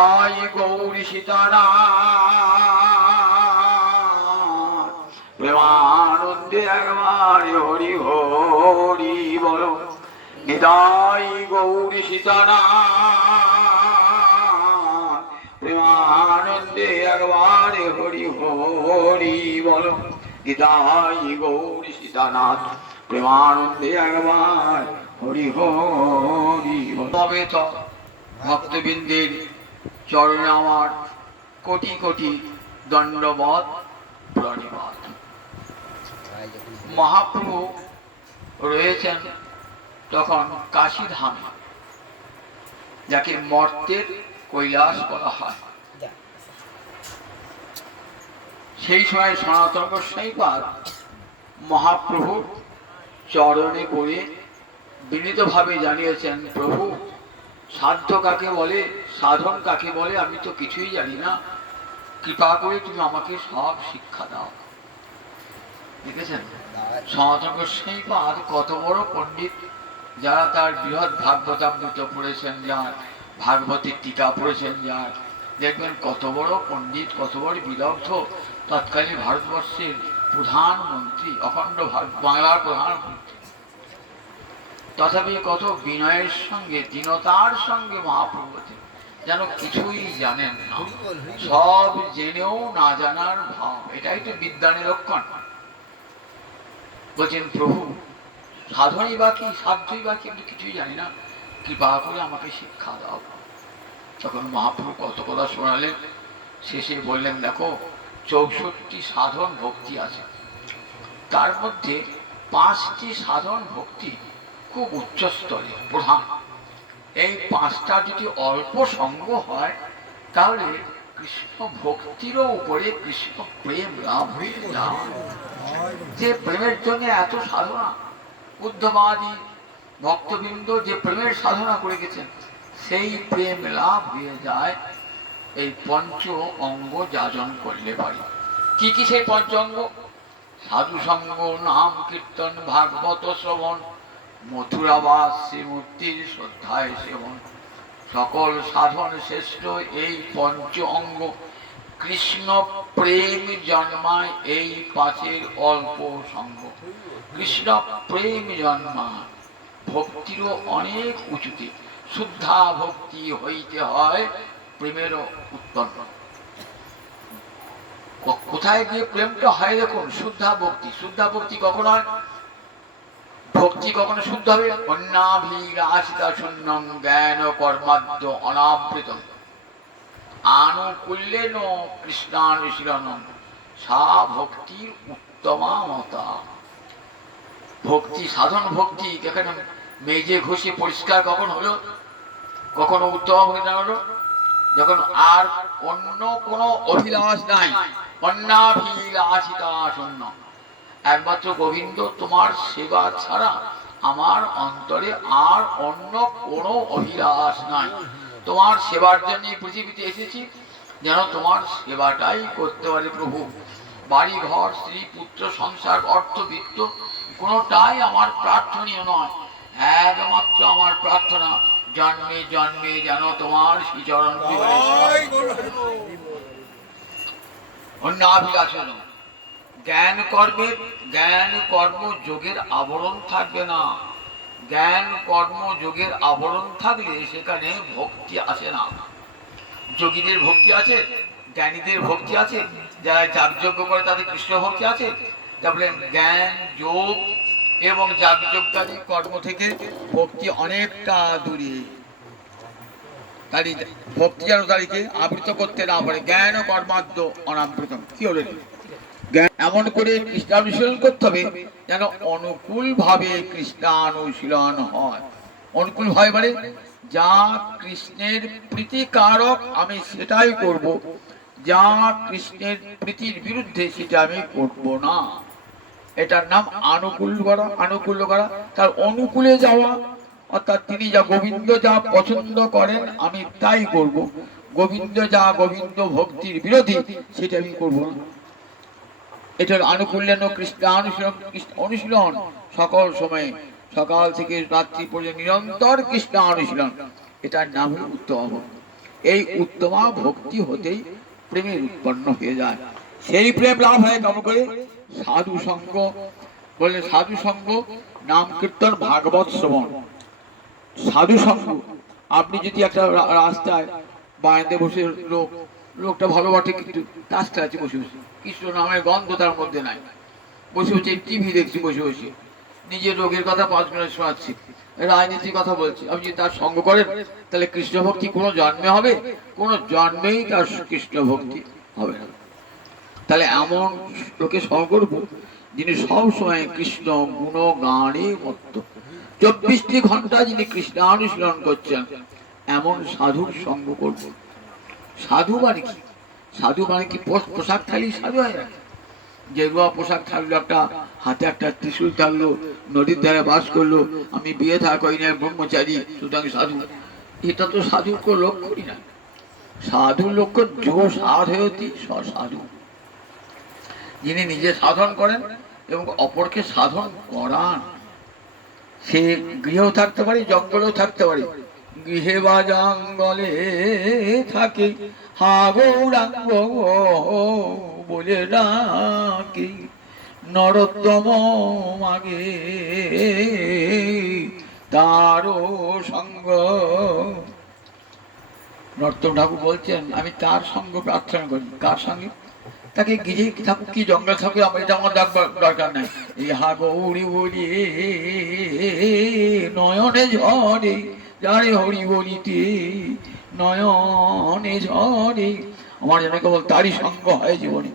গৌরী সীতানাথ প্রেমানন্দে একবার হরি হরি বল। নিতাই গৌরী সীতানাথ প্রেমানন্দে একবার হরি হরি বল। নিতাই গৌরী সীতানাথ প্রেমানন্দে একবার হরি হরি বল। তবে তো ভক্তবৃন্দের চরণে আমার কোটি কোটি দণ্ডবত প্রণিপাত। মহাপ্রভু রয়েছেন তখন কাশী ধামে, যাকে মর্তের কৈলাস বলা হয়। সেই সময় সনাতন গোস্বামীপাদ মহাপ্রভুর চরণে পড়ে বিনীতভাবে জানিয়েছেন, প্রভু সাধ্য কাকে বলে, সাধন কাকে বলে আমি তো কিছুই জানি না, কৃপা করে তুমি আমাকে সব শিক্ষা দাও। দেখেছেন সনাতন গোস্বামীপাদ কত বড় পণ্ডিত, যারা তার বৃহৎ ভাগবতামৃত পড়েছেন, যার ভাগবতের টিকা পড়েছেন, যার দেখবেন কত বড় পণ্ডিত, কত বড় বিদগ্ধ, তৎকালীন ভারতবর্ষের প্রধানমন্ত্রী, অখণ্ড বাংলার প্রধানমন্ত্রী। তথাপি কত বিনয়ের সঙ্গে দীনতার সঙ্গে মহাপ্রভু যেন কিছুই জানেন না, সব জেনেও না জানার ভাব, এটাই তো বিদ্যানের লক্ষণ। বলছেন প্রভু সাধনই বাকি, সাধ্যই বাকি, আমি কিছুই জানি না, কৃপা করে আমাকে শিক্ষা দাও। তখন মহাপ্রভু কত কথা শোনালেন, শেষে বললেন দেখো 64টি সাধন ভক্তি আছে, তার মধ্যে 5টি সাধন ভক্তি খুব উচ্চস্তরে প্রধান। এই 5টা যদি অল্প সঙ্গ হয় তাহলে কৃষ্ণ ভক্তিরও উপরে কৃষ্ণ প্রেম লাভ হয়ে যায়। যে প্রেমের জন্য এত সাধনা, উদ্ধবাদী ভক্তবৃন্দ যে প্রেমের সাধনা করে গেছেন, সেই প্রেম লাভ হয়ে যায় এই পঞ্চ অঙ্গ যাজন করলে পারে। কি কি সেই পঞ্চ অঙ্গ? সাধু সঙ্গ, নাম কীর্তন, ভাগবত শ্রবণ, মথুরাবাস শ্রীমূর্তির শ্রদ্ধায় সেবন। সকল সাধন শ্রেষ্ঠ এই পঞ্চ অঙ্গ, কৃষ্ণ প্রেম জন্মায় এই 5-এর অল্প সঙ্গ। কৃষ্ণ প্রেম জন্মায়, ভক্তিরও অনেক উঁচুতে, শুদ্ধা ভক্তি হইতে হয় প্রেমেরও উৎপন্ন। কোথায় গিয়ে প্রেমটা হয় দেখুন, শুদ্ধা ভক্তি। শুদ্ধা ভক্তি কখন হয়? ভক্তি কখনো শুদ্ধ হবে? অন্নাভিলাষিতা শূন্যং জ্ঞান কর্মাদ্য অনাবৃতম আনুকূল্যেন কৃষ্ণানুশীলনম সা ভক্তির উত্তমা মতা। ভক্তি, সাধন ভক্তি যেখানে মেজে ঘষে পরিষ্কার কখন হলো, কখনো উত্তম ভক্তি হলো যখন আর অন্য কোনো অভিলাষ নাই। অন্নাভিলাষিতা শূন্য, একমাত্র গোবিন্দ তোমার সেবা ছাড়া আমার অন্তরে আর অন্য কোনো অভিলাষ নাই। তোমার সেবার জন্য পৃথিবীতে এসেছি, যেন তোমার সেবাটাই করতে পারে প্রভু। বাড়ি ঘর, স্ত্রী পুত্র, সংসার, অর্থ বিত্ত কোনোটাই আমার প্রার্থনীয় নয়। একমাত্র আমার প্রার্থনা জন্মে জন্মে যেন তোমার শ্রীচরণ অন্য অভিলাষ নয়। জ্ঞান কর্মের, জ্ঞান কর্ম যোগের আবরণ থাকবে না। জ্ঞান কর্ম যোগের আবরণ থাকলে সেখানে ভক্তি আসে না। যোগীদের ভক্তি আছে, জ্ঞানীদের ভক্তি আছে, যারা যাগযজ্ঞ করে তাদের কৃষ্ণ ভক্তি আছে। তারপরে জ্ঞান যোগ এবং যাগযজ্ঞাদি কর্ম থেকে ভক্তি অনেকটা দূরে। তাই ভক্তি যেন তাদেরকে আবৃত করতে না পারে। জ্ঞান কর্মাদ্য অনাবৃতম, কি হলো এমন করে কৃষ্ণানুশীলন করতে হবে যেন অনুকূল ভাবে কৃষ্ণানুশীলন হয়। অনুকূল ভাবে মানে যা কৃষ্ণের প্রীতিকারক আমি সেটাই করব, যা কৃষ্ণের প্রীতির বিরুদ্ধে সেটা আমি করব না। এটার নাম আনুকূল করা। আনুকূল্য করা তার অনুকূলে যাওয়া, অর্থাৎ তিনি যা গোবিন্দ যা পছন্দ করেন আমি তাই করব। গোবিন্দ যা গোবিন্দ ভক্তির বিরোধী সেটা আমি করব না। এটার আনুকূল্যেন কৃষ্ণানুশীলন। অনুশীলন সকল সময়ে, সকাল থেকে রাত্রি পর্যন্ত নিরন্তর কৃষ্ণ অনুশীলন, এটার নাম হল উত্তম ভক্তি। এই উত্তমা ভক্তি হতেই প্রেমের উৎপন্ন হয়ে যায়। সেই প্রেম লাভ হয় কেমন করে? সাধু সঙ্গ বলে, সাধু সঙ্গ, নাম কীর্তন, ভাগবত শ্রবণ। সাধু সঙ্গ, আপনি যদি একটা রাস্তায় বাড়িতে বসে লোকটা ভালো বটে কিন্তু তাস খেলাচ্ছে বসে বসে, কৃষ্ণ নামের গন্ধ তার মধ্যে নাই, বসে বসে টিভি দেখছি, বসে বসে নিজের রোগের কথা 5 মিনিট শোনাচ্ছি, রাজনীতির কথা বলছি, আপনি যদি তার সঙ্গ করেন তাহলে কৃষ্ণ ভক্তি কোনো জন্মে হবে? কোনো জন্মেই তার কৃষ্ণ ভক্তি হবে না। তাহলে এমন লোকে সঙ্গ করবো যিনি সব সময় কৃষ্ণ গুণ গানে মত্ত, 24টি ঘন্টা যিনি কৃষ্ণানুশীলন করছেন, এমন সাধুর সঙ্গ করব। সাধু মানে কি? সাধু মানে কি পোশাক থাকলেই সাধু হয় না? গেরুয়া পোশাক থাকলো, একটা হাতে একটা ত্রিশূল থাকলো, নদীর ধারে বাস করলো, আমি বিয়ে থা করি না, ব্রহ্মচারী, সুতরাং সাধু। এটা তো সাধুর কোনো লক্ষণই না। সাধুর লক্ষণ যো সাধয়তি সাধু, যিনি নিজে সাধন করেন এবং অপরকে সাধন করান। সে গৃহেও থাকতে পারে, জঙ্গলেও থাকতে পারে, গৃহে বা জঙ্গলে থাকে হা গৌরাঙ্গ বলে ডাকে, নরোত্তম মাগে তারও সঙ্গ। নরোত্তম ঠাকুর বলছেন, আমি তার সঙ্গ প্রার্থনা করি। কার সঙ্গে? তাকে গিয়ে থাকুক কি জঙ্গল থাকুক, আমার এটা আমার দরকার নাই। ইহা গৌরী বলি নয়নে ঝরে, যারে হরি বলিতে নয়নে ঝরে, আমার যেন কেবল তারই সঙ্গ হয় জীবনে,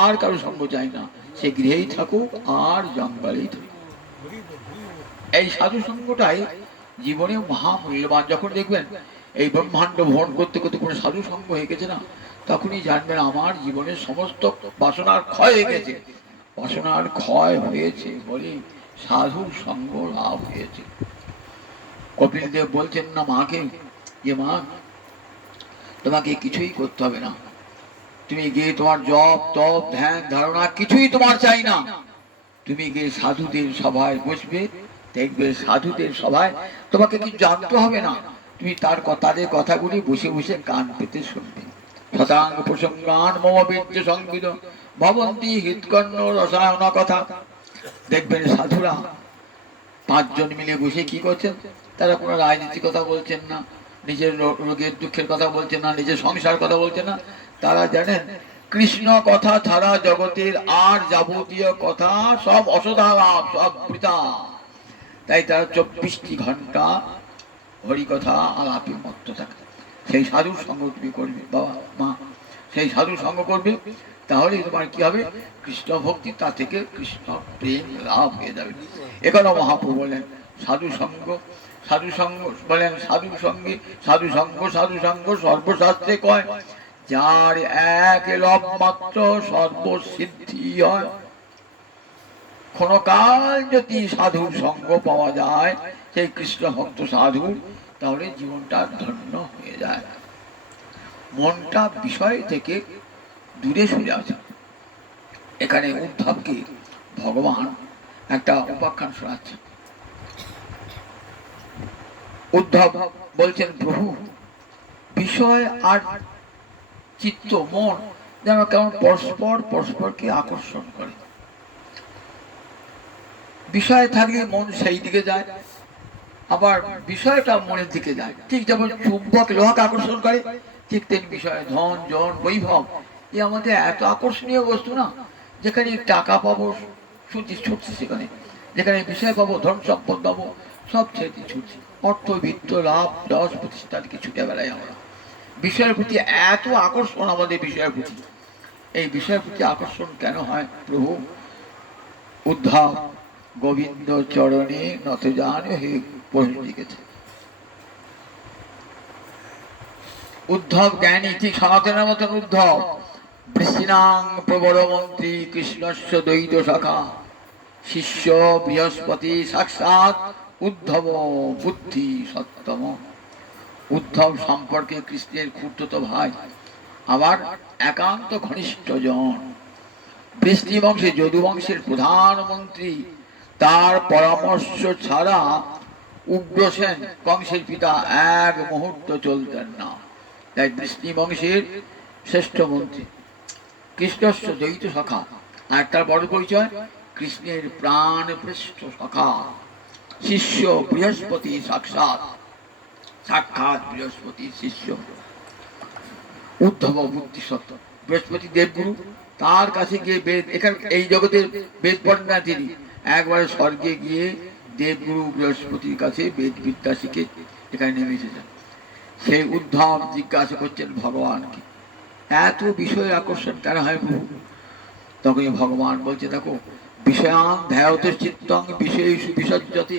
আর কারো সঙ্গ চাই না। সে গৃহেই থাকুক আর জঙ্গলেই থাকুক। এই সাধু সঙ্গটাই জীবনে মহামূল্যবান। যখন দেখবেন এই ব্রহ্মাণ্ড ভ্রমণ করতে করতে কোনো সাধু সঙ্গ হয়ে গেছে না, তখনই জানবেন আমার জীবনের সমস্ত বাসনার ক্ষয় হয়ে গেছে। বাসনার ক্ষয় হয়েছে বলে সাধুর সঙ্গ লাভ হয়েছে। কপিল দেব বলছেন না মাকে, যে মা তোমাকে কিছুই করতে হবে না, তুমি গিয়ে তোমার জপ তপ ধ্যান ধারণা কিছুই তোমার চাই না, তুমি গিয়ে সাধুদের সভায় বসবে, দেখবে সাধুদের সভায় তোমাকে কিছু জানতে হবে না, তুমি তাদের কথাগুলি বসে বসে কান পেতে শুনবে। শতাঙ্গ প্রসঙ্গান মম বীর্য সংবিদ ভবন্তি হৃৎকর্ণ রসায়ন কথা। দেখবেন সাধুরা 5 জন মিলে বসে কি করছেন? তারা কোনো রাজনীতির কথা বলছেন না, নিজের রোগের দুঃখের কথা বলছেন না, নিজের সংসার কথা বলছেন না। তারা জানেন কৃষ্ণ কথা ছাড়া জগতের আর যাবতীয় কথা সব অসদালাপ, সব বৃথা। তাই তারা 24টি ঘন্টা হরি কথা আলাপে মত্ত থাকে। সেই সাধুর সঙ্গ তুমি করবে বাবা মা, সেই সাধুর সঙ্গ করবে, তাহলে তোমার কি হবে? কৃষ্ণ ভক্তি, তা থেকে কৃষ্ণ প্রেম লাভ হয়ে যাবে। এখানে মহাপ্রভু বলেন সাধু সঙ্গ, সাধু সঙ্গ বলেন সাধু সঙ্গে, সাধু সঙ্গ, সাধু সঙ্গ সর্বশাস্ত্রে কয়, যার এক লভ মাত্র সর্বসিদ্ধি হয়। কোন কাল যদি সাধুর সঙ্গ পাওয়া যায়, সেই কৃষ্ণ ভক্ত সাধু, তাহলে জীবনটা ধন্য হয়ে যায়। মনটা বিষয় থেকে দূরে সরে আসে। এখানে উদ্ধবকে ভগবান একটা উপাখ্যান শোনাচ্ছেন। উদ্ধব বলছেন, প্রভু বিষয় আর চিত্ত মন যেন কেমন পরস্পর পরস্পরকে আকর্ষণ করে। বিষয় থাকলে মন সেই দিকে যায়, আবার বিষয়টা মনের দিকে যায়। ঠিক যেমন চুম্বক লোহাকে আকর্ষণ করে, ঠিক তেমনি বিষয় ধন জন বৈভব এ আমাদের এত আকর্ষণীয় বস্তু না, যেখানে টাকা পাবো ছুটছি, সেখানে যেখানে বিষয় পাবো, ধন সম্পদ পাবো, সব ছেড়ে ছুটছি। অর্থ বিত্ত লাভ যশ প্রতিষ্ঠা দিকে ছুটে বেড়াই আমরা। বিষয়ের প্রতি এত আকর্ষণ আমাদের বিষয়ের প্রতি। এই বিষয়ের প্রতি আকর্ষণ কেন হয় প্রভু? উদ্ধব গোবিন্দ চরণে নত জান হে প্রশ্ন লিখেছে। উদ্ধব জ্ঞানী, ঠিক সনাতনের মতন উদ্ধব। বৃষ্ণাং প্রবল মন্ত্রী কৃষ্ণস্য দ্বৈত সখা, শিষ্য বৃহস্পতি সাক্ষাৎ উদ্ধব বুদ্ধি সত্তম। উদ্ধব সম্পর্কে কৃষ্ণের খুড়তুতো ভাই, আবার একান্ত ঘনিষ্ঠ জন। বৃষ্টি বংশে যদু বংশের প্রধানমন্ত্রী, তার পরামর্শ ছাড়া উগ্রসেন বংশের পিতা এক মুহূর্ত চলতেন না। তাই বৃষ্ণি বংশের শ্রেষ্ঠ মন্ত্রী, কৃষ্ণস্য দ্বৈত সখা। আর তার বড় পরিচয়, কৃষ্ণের প্রাণ পৃষ্ঠ সখা, শিষ্য বৃহস্পতি সাক্ষাৎ, সাক্ষাৎ বৃহস্পতির শিষ্য, উদ্ধব বুদ্ধি সত্য। বৃহস্পতি দেবগুরু, তার কাছে গিয়ে বেদ, এখানে এই জগতের বেদ পড়েন না তিনি, একবারে স্বর্গে গিয়ে দেবগুরু বৃহস্পতির কাছে বেদ বিদ্যা শিখে এখানে নেমে এসেছেন। সেই উদ্ধব জিজ্ঞাসা করছেন ভগবানকে, এত বিষয়ে আকর্ষণ কেন হয় প্রভু? তখনই ভগবান বলছে, দেখো, বিষয়ান ধ্যায়ত চিত্তং বিষয়েষু বিসজ্জতি।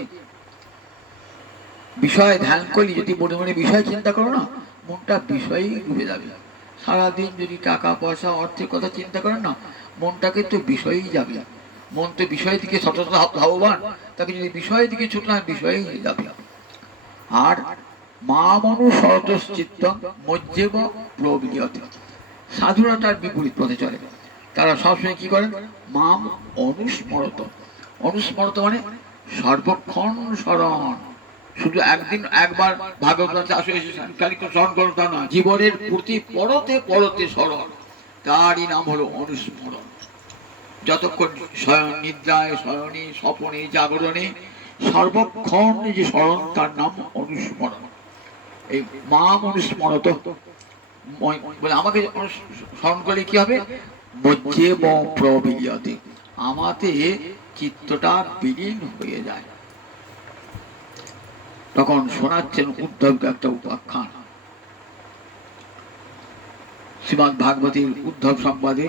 বিষয় ধ্যান করলে যদি মনে মনে বিষয় চিন্তা করো না, মনটা বিষয়েই ডুবে যাবে। সারাদিন যদি টাকা পয়সা অর্থের কথা চিন্তা করেন না, মনটাকে তো বিষয়েই যাবে। মন তো বিষয়ের দিকে সতত ভাববান, তাকে যদি বিষয়ের দিকে ছুটলে বিষয়েই যাবে। আর মা মনু শরতশ্চিত্ত মজ্জেব প্রবিলিয়তে, সাধুরা তার বিপরীত পথে চলে। তারা সবসময় কি করেন? মাম অনুস্মরত। অনুস্মরত মানে সর্বক্ষণ স্মরণ। শুধু একদিন একবার ভাগবত আসে খালি তো স্মরণ করো তা না, জীবনের প্রতি পরতে পরতে স্মরণ, তারই নাম হলো অনুস্মরণ। যতক্ষণ শয়ন নিদ্রায়, শয়নে, স্বপনে, জাগরণে সর্বক্ষণ যে স্মরণ, তার নাম অনুস্মরণ। এই মাম অনুস্মরত বলে আমাকে স্মরণ করলে কি হবে? মজ্জে প্রবিলিয়তে, আমাতে চিত্তটা বিলীন হয়ে যায়। তখন শোনাচ্ছেন উদ্ধবকে একটা উপাখ্যান। শ্রীমদ ভাগবতীর উদ্ধব সংবাদে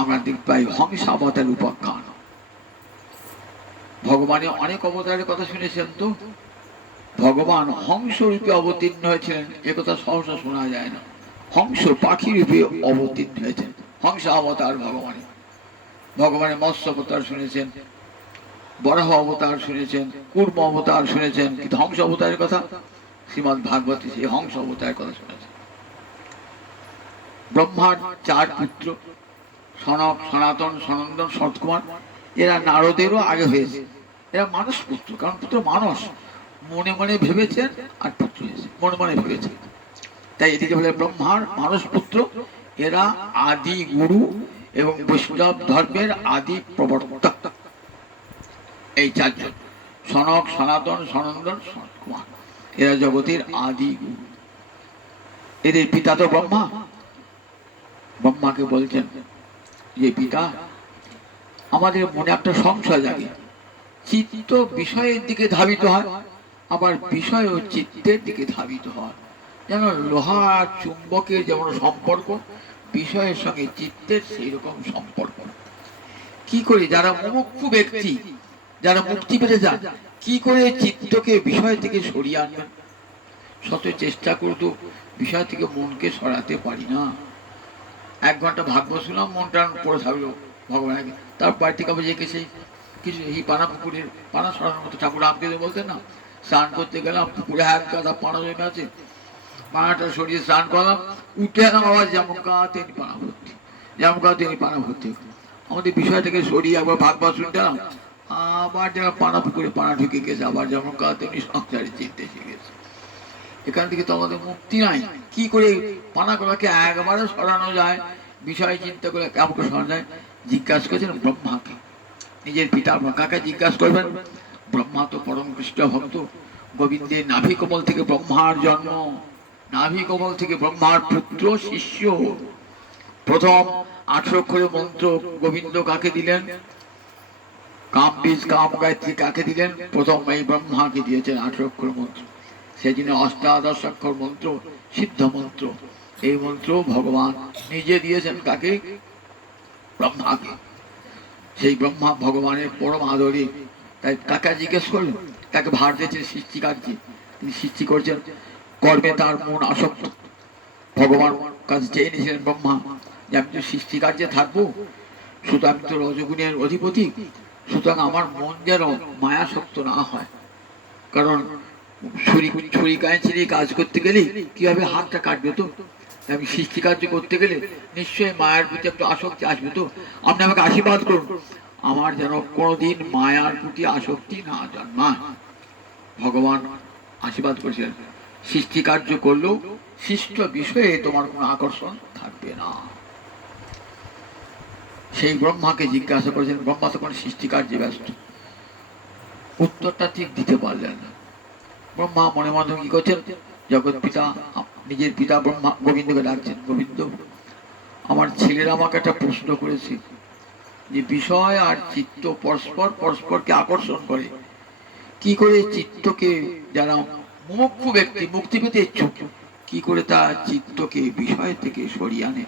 আমরা দেখতে পাই হংসাবতার উপাখ্যান। ভগবানের অনেক অবতারের কথা শুনেছেন তো, ভগবান হংস রূপে অবতীর্ণ হয়েছিলেন একথা সহসা শোনা যায় না। হংস পাখি রূপে অবতীর্ণ হয়েছেন, হংস অবতার ভগবানের। ভগবানের মৎস্য অবতার শুনেছেন, বরাহ অবতার শুনেছেন, কূর্ম অবতার শুনেছেন, কিন্তু হংস অবতারের কথা শ্রীমদ ভাগবতী সেই হংস অবতারের কথা শুনেছেন। ব্রহ্মার 4 পুত্র, সনক, সনাতন, সনন্দন, সনৎকুমার, এরা নারদেরও আগে হয়েছে। এরা মানস পুত্র, কারণ পুত্র মানস, মনে মনে ভেবেছেন আর পুত্র হয়েছে, মনে মনে ভেবেছেন। তাই এদিকে বলে ব্রহ্মার মানস পুত্র, এরা আদি গুরু এবং বৈষ্ণব ধর্মের আদি প্রবর্তক। এই 4 জন, সনক, সনাতন, সনন্দন, সনৎকুমার, এরা জগতের আদি গুরু। এদের পিতা তো ব্রহ্মা। ব্রহ্মাকে বলছেন যে পিতা, আমাদের মনে একটা সংশয় জাগে, চিত্ত বিষয়ের দিকে ধাবিত হয়, আবার বিষয় ও চিত্তের দিকে ধাবিত হয়। যেন লোহা আর চুম্বকের যেমন সম্পর্ক, বিষয়ের সঙ্গে চিত্তের সেই রকম সম্পর্ক। কি করে যারা মুমুক্ষু ব্যক্তি, যারা মুক্তি পেতে যান, কি করে চিত্তকে বিষয় থেকে সরিয়ে আনবেন? শত চেষ্টা করতো বিষয় থেকে মনকে সরাতে পারি না। 1 ঘন্টা ভাগবত শুনলাম, মনটা পড়ে থাকলো ভগবানকে। তার বাড়ি থেকে আবার যে সেই কিছু এই পানা পুকুরের পানা সরানোর মতো ঠাকুর রামকে বলতেন না, স্নান করতে গেলাম, পুকুরে 1 গাদা পানা জমে আছে, পানাটা সরিয়ে স্নান করলাম, উঠে এলাম, আবার যেমন গা তেমনি পানা ভর্তি, যেমন গা তেমনি পানা ভর্তি। আমাদের বিষয় থেকে সরিয়ে একবার ভাগবত শুনতে এলাম, আবার যেন পানা পুকুরে পানা ঢুকে গেছে, আবার যেমন গা তেমনি সংসারে চিনতে শিখেছে। এখান থেকে তো আমাদের মুক্তি নাই। কি করে পানাগুলোকে একবারে সরানো যায়, বিষয় চিন্তা করে কেমন করে সরানো যায়? জিজ্ঞাসা করেছেন ব্রহ্মাকে, নিজের পিতা কাকে জিজ্ঞাসা করবেন? ব্রহ্মা তো পরম কৃষ্ণ ভক্ত, গোবিন্দের নাভি কমল থেকে ব্রহ্মার জন্ম, নাভি কমল থেকে ব্রহ্মার পুত্র শিষ্য। প্রথম 18 অক্ষরের মন্ত্র গোবিন্দ কাকে দিলেন? কাম বীজ কাম গায়ত্রী কাকে দিলেন? প্রথম এই ব্রহ্মাকে দিয়েছেন 18 অক্ষর মন্ত্র। সেই জন্য 18 অক্ষর মন্ত্র সিদ্ধ মন্ত্র। এই মন্ত্র ভগবান নিজে দিয়েছেন কাকে? ব্রহ্মাকে। সেই ব্রহ্মা ভগবানের পরম আদরে। তাই কাকে জিজ্ঞেস করলেন? তাকে ভার দিয়েছেন সৃষ্টিকার্যে, তিনি সৃষ্টি করছেন, কর্মে তার মন আসক্ত। ভগবান কাছে চেয়ে নিয়েছিলেন ব্রহ্মা যে আমি তো সৃষ্টিকার্যে থাকবো, শুধু আমি তো রজগুণের অধিপতি, সুতরাং আমার মন যেন মায়াসক্ত না হয়। কারণ ছুরি কাঁচি নিয়ে কাজ করতে গেলে কিভাবে হাতটা কাটবে, তো আমি সৃষ্টিকার্য করতে গেলে নিশ্চয়ই মায়ার প্রতি একটু আসক্তি আসবে। তো আপনি আমাকে আশীর্বাদ করুন, আমার যেন কোনোদিন মায়ার প্রতি আসক্তি না জন্মায়। ভগবান আশীর্বাদ করেছিলেন, সৃষ্টিকার্য করলেও সৃষ্ট বিষয়ে তোমার কোনো আকর্ষণ থাকবে না। সেই ব্রহ্মাকে জিজ্ঞাসা করেছেন, ব্রহ্মা তখন সৃষ্টিকার্যে ব্যস্ত, উত্তরটা ঠিক দিতে পারলেন না। ব্রহ্মা মনে মনে কি করছেন, জগৎ পিতা নিজের পিতা ব্রহ্মা গোবিন্দকে ডাকছেন, গোবিন্দ আমার ছেলেরা আমাকে একটা প্রশ্ন করেছে যে বিষয় আর চিত্ত পরস্পর পরস্পরকে আকর্ষণ করে, কি করে চিত্তকে, যারা মুমুক্ষু ব্যক্তি মুক্তি পেতে ইচ্ছুক, কি করে তার চিত্তকে বিষয় থেকে সরিয়ে আনে,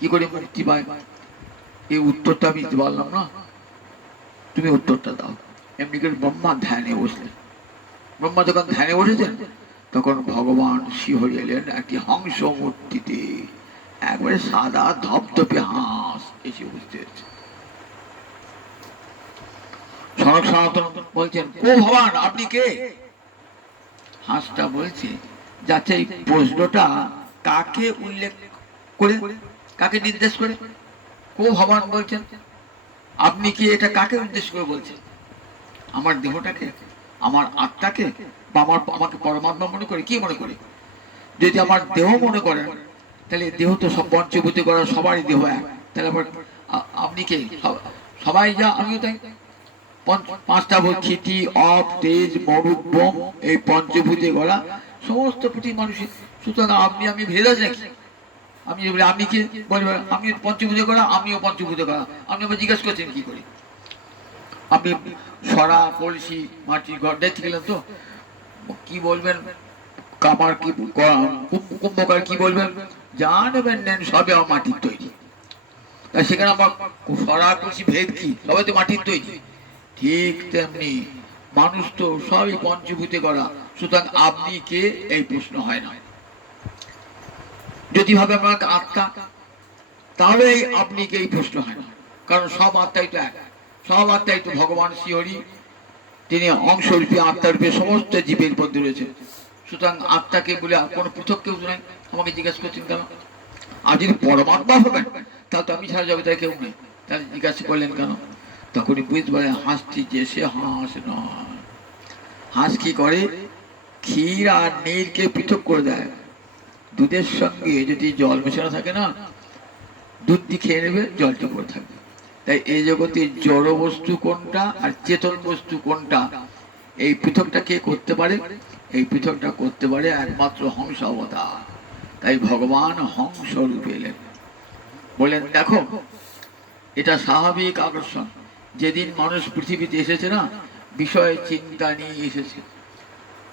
কি করে মুক্তি পায়? এই উত্তরটা আমি দিতে পারলাম না, তুমি উত্তরটা দাও। এমনি করে ব্রহ্মা ধ্যানে বসলেন। ব্রহ্মা যখন ধ্যানে বসেছেন তখন ভগবান শ্রীহরি এলেন একটি হংস মূর্তিতে, একবারে সাদা ধপধপে হাঁস এসে বুঝতে হচ্ছে। সনক সনাতন বলছেন, ও ভগবান আপনি কে? হাঁসটা বলছে, যাচ্ছে এই প্রশ্নটা কাকে উল্লেখ করে, কাকে নির্দেশ করে? ও ভগবান বলছেন আপনি কি, এটা কাকে উদ্দেশ্য করে বলছেন? আমার দেহটাকে, আমার আত্মাকে, বা আমাকে পরমাত্মা মনে করে? কি মনে করে? যদি আমার দেহ মনে করেন তাহলে দেহ তো সব পঞ্চভূতে করা, সবারই দেহ এক, তাহলে আবার আপনি কে? সবাই যা, আমিও তাই। পাঁচটা ক্ষিতি অপ তেজ মরুক বোম, এই পঞ্চভূতে গড়া সমস্ত প্রতি মানুষের। সুতরাং আপনি আমি ভেদ আছে নাকি? আমি বলি আপনি কি বলবেন, আমি পঞ্চভূতে করা, আমিও পঞ্চভূতে করা, আপনি আবার জিজ্ঞাসা করছেন কি করে? আপনি সরা কলসি মাটি ঘর দেখতে গেলেন তো, কি বলবেন? কামার কি কুম্ভকার কি বলবেন? যা নেবেন নেন, সবে আমার মাটির তৈরি। সেখানে আমার সরা কলসি ভেদ কি? সবাই তো মাটির তৈরি। ঠিক তেমনি মানুষ তো সবই পঞ্চভূতে করা, সুতরাং আপনি কে এই প্রশ্ন হয় না। যদি ভাবে আমার আত্মা, তাহলে আপনি কে এই প্রশ্ন হয় না, কারণ সব আত্মাই তো এক, সব আত্মাই তো ভগবান শ্রীহরি, তিনি অংশরূপী আত্মারূপে সমস্ত জীবের মধ্যে রয়েছে। সুতরাং আত্মাকে বলে কোনো পৃথক কেউ নাই। আমাকে জিজ্ঞাসা করছেন কেন? আর যদি পরমাত্মা হবেন তাহলে তো আমি ছাড়া জগতে কেউ নেই, তাহলে জিজ্ঞাসা করলেন কেন? তখনই বুঝতে পারে হাঁসটি যে সে হাঁস নয়। হাঁস কি করে? ক্ষীর আর নীরকে পৃথক করে দেয়। দুধের সঙ্গে যদি জল মেশানো থাকে না, দুধটি খেয়ে নেবে, জলটি পড়ে থাকবে। তাই এই জগতে জড় বস্তু কোনটা আর চেতন বস্তু কোনটা, এই পৃথকটা কে করতে পারে? এই পৃথকটা করতে পারে একমাত্র হংস অবতার। তাই ভগবান হংস রূপে এলেন, বলেন দেখো এটা স্বাভাবিক আকর্ষণ। যেদিন মানুষ পৃথিবীতে এসেছে না, বিষয় চিন্তা নিয়ে এসেছে,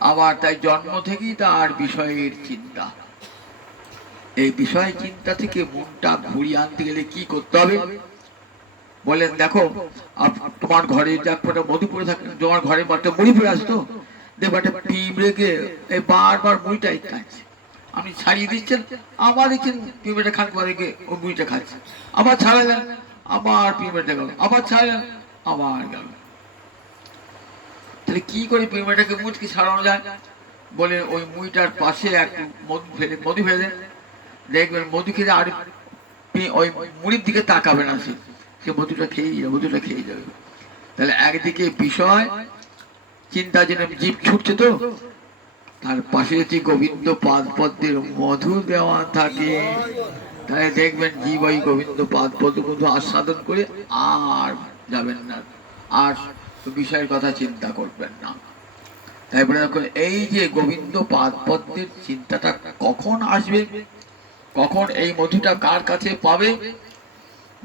আবার তাই জন্ম থেকেই তার বিষয়ের চিন্তা। এই বিষয় চিন্তা থেকে মনটা ঘুরিয়ে আনতে গেলে কি করতে হবে? বলেন দেখো তোমার ঘরে একটা মধু পড়ে থাকে, তোমার ঘরে একটা মুড়ি পড়ে আসতো, দেখো একটা পিঁপড়েকে এই বারবার মুড়িটাই খাচ্ছে, আপনি ছাড়িয়ে দিচ্ছেন, আবার দেখছেন পিঁপড়েটা খান পরে ওই মুড়িটা খাচ্ছে, আবার ছাড়ালেন, আবার পিঁপড়েটা গেল, আবার ছাড়লেন, আবার গেল। তাহলে কি করে পিঁপড়েটাকে মুচকি ছাড়ানো যায়? বলে ওই মুড়িটার পাশে একটু মধু ফেলে দেখবেন, মধু খেলে আর ওই মুড়ির দিকে তাকাবে না, সে মধুটা খেয়েই যাবে, মধুটা খেয়ে যাবে। তাহলে একদিকে বিষয় চিন্তা যেন জীব ছুটছে, তো তার পাশে যদি গোবিন্দ পাদ পদ্মের মধু দেওয়া থাকে, তাহলে দেখবেন জীব ওই গোবিন্দ পাদ পদ্ম মধু আস্বাদন করে আর যাবেন না, আর বিষয়ের কথা চিন্তা করবেন না। তারপরে এই যে গোবিন্দ পাদ পদ্মের চিন্তাটা কখন আসবে, কখন এই মধুটা কার কাছে পাবে?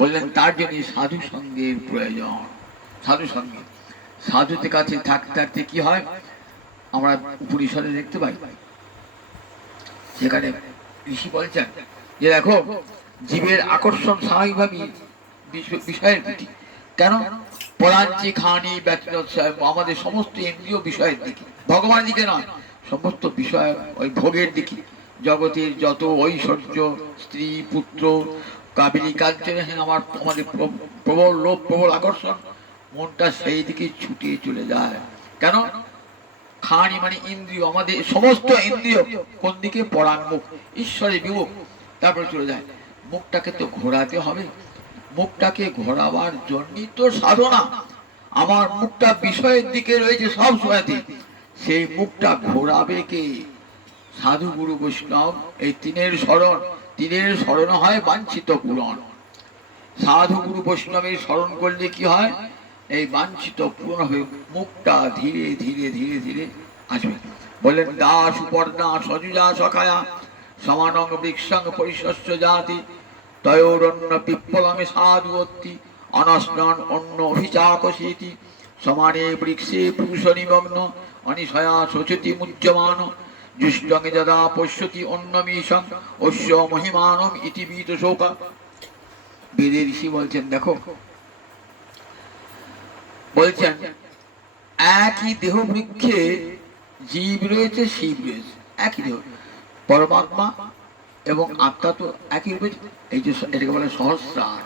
বললেন তার জন্য সাধু সঙ্গের প্রয়োজন। সাধু সঙ্গে, সাধুদের কাছে থাকতে থাকতে কি হয়, আমরা উপনিষদে দেখতে পাই, সেখানে ঋষি বলছেন যে দেখো জীবের আকর্ষণ স্বাভাবিকভাবেই বিষয়ের প্রতি। কেন? পরাঞ্চি খানি ব্যতীত আমাদের সমস্ত ইন্দ্রিয় বিষয়ের দিকে, ভগবানের দিকে নয়, সমস্ত বিষয় ওই ভোগের দিকে। জগতের যত ঐশ্বর্য, স্ত্রী পুত্র কাবিনী কাঞ্চনে আমাদের প্রবল লোভ, প্রবল আকর্ষণ, মনটা সেই দিকে ছুটিয়ে চলে যায়। কেন? খানি মানে ইন্দ্রিয়, আমাদের সমস্ত ইন্দ্রিয় কোন দিকে? পরাঙ্মুখ, ঈশ্বরে বিমুখ। তারপরে চলে যায়। মুখটাকে তো ঘোরাতে হবে, মুখটাকে ঘোরাবার জন্যই তো সাধনা। আমার মুখটা বিষয়ের দিকে রয়েছে সব সময়তে, সেই মুখটা ঘোরাবে কে? সাধু গুরু বৈষ্ণব এই তিনের স্মরণ হয় বাঞ্ছিত পূরণ। সাধু গুরু বৈষ্ণবের স্মরণ করলে কি হয়, এই বাঞ্ছিত পূরণ হয়ে মুখটা ধীরে ধীরে ধীরে ধীরে আসবে। বললেন দাস উপর্ণা সজুজা সখায়া সমানং বৃক্ষং পরিশস্য জাতি তয়োরন্য পিপ্পলং সাধুবত্তি অনস্নন অন্য অভিচাকশীতি সমানে বৃক্ষে পুরুষ নিমগ্ন অনিশয়া শোচতি মুজ্যমান জুষ্টং যদা পশ্যতি অন্যমীশং অশ্য মহিমানম ইতি বীত শোকা। বেদের ঋষি বলছেন, দেখো বলছেন একই দেহ বৃক্ষে জীব রয়েছে, শিব রয়েছে, একই দেহ, পরমাত্মা এবং আত্মা তো একই রয়েছে। এই যে এটাকে বলে সহস্রার,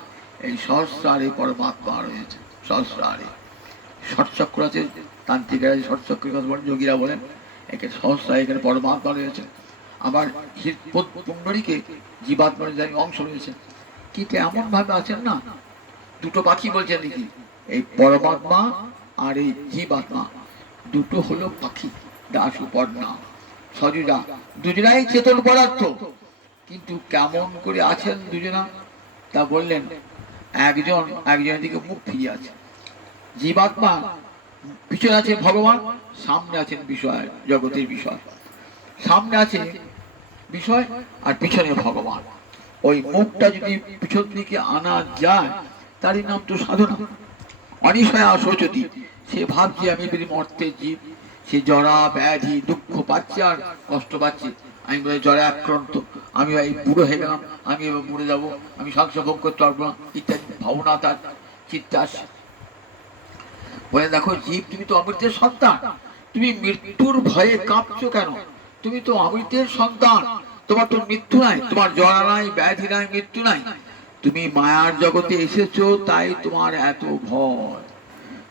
এই সহস্রারে পরমাত্মা রয়েছে, সহস্রারে ষটচক্র আছে, তান্ত্রিকেরা ষটচক্রের কথা বলেন, যোগীরা বলেন এখানে সহস্রারে, এখানে পরমাত্মা রয়েছে। আবার পুণ্ডরীকে জীবাত্মার অংশ রয়েছে, কিন্তু এমন ভাবে আছেন না, দুটো পাখি বলছেন নাকি, এই পরমাত্মা আর এই জীবাত্মা দুটো হলো পাখি, দাস উপর্ণা সজুজা, দুজনাই চেতন পদার্থ, কিন্তু কেমন করে আছেন দুজনা তা বললেন। একজনের দিকে মুখ ফিরিয়ে আছে, জীবাত্মা পিছনে আছে ভগবান, সামনে আছেন বিষয়, জগতের বিষয়, সামনে আছে বিষয় আর পিছনে ভগবান। ওই মুখটা যদি পিছন দিকে আনা যায় তারই নাম তো সাধনা। অনিশয়া শোচতি, সে ভাবছে আমি যদি মর্তের জীব, সে জরা ব্যাধি দুঃখ পাচ্ছে আর কষ্ট পাচ্ছে, আমি বলে জ্বরে আক্রান্ত, আমি এই বুড়ো হয়ে গেলাম, আমি এবার মরে যাবো, আমি সংসার ভোগ করতে পারবো না, ইত্যাদি ভাবনা তার চিত্তে আসে। বলে দেখো জীব, তুমি তো অমৃতের সন্তান, তুমি মৃত্যুর ভয়ে কাঁপছো কেন? তুমি তো অমৃতের সন্তান, তোমার তো মৃত্যু নাই, তোমার জরা নাই, ব্যাধি নাই, মৃত্যু নাই। তুমি মায়ার জগতে এসেছো, তাই তোমার এত ভয়,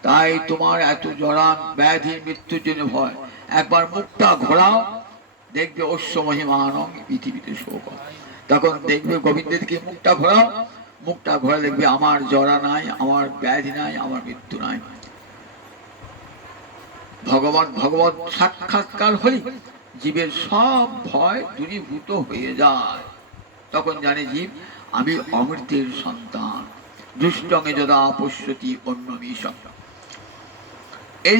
তাই তোমার এত জরা ব্যাধি মৃত্যুর জন্য ভয়। একবার মুখটা ঘোরাও, দেখবে অশ্ব মহিমানং পৃথিবীতে শোক। তখন দেখবে গোবিন্দের দিকে মুখটা ঘোরাও, মুখটা ঘোরা দেখবে আমার জরা নাই, আমার ব্যাধি নাই, আমার মৃত্যু নাই। ভগবত সাক্ষাৎকার হলে জীবের সব ভয় দূরীভূত হয়ে যায়। তখন জানে জীব আমি অমৃতের সন্তান, দুষ্টঙ্গে যদা পশ্যতি অন্যমীশং। এই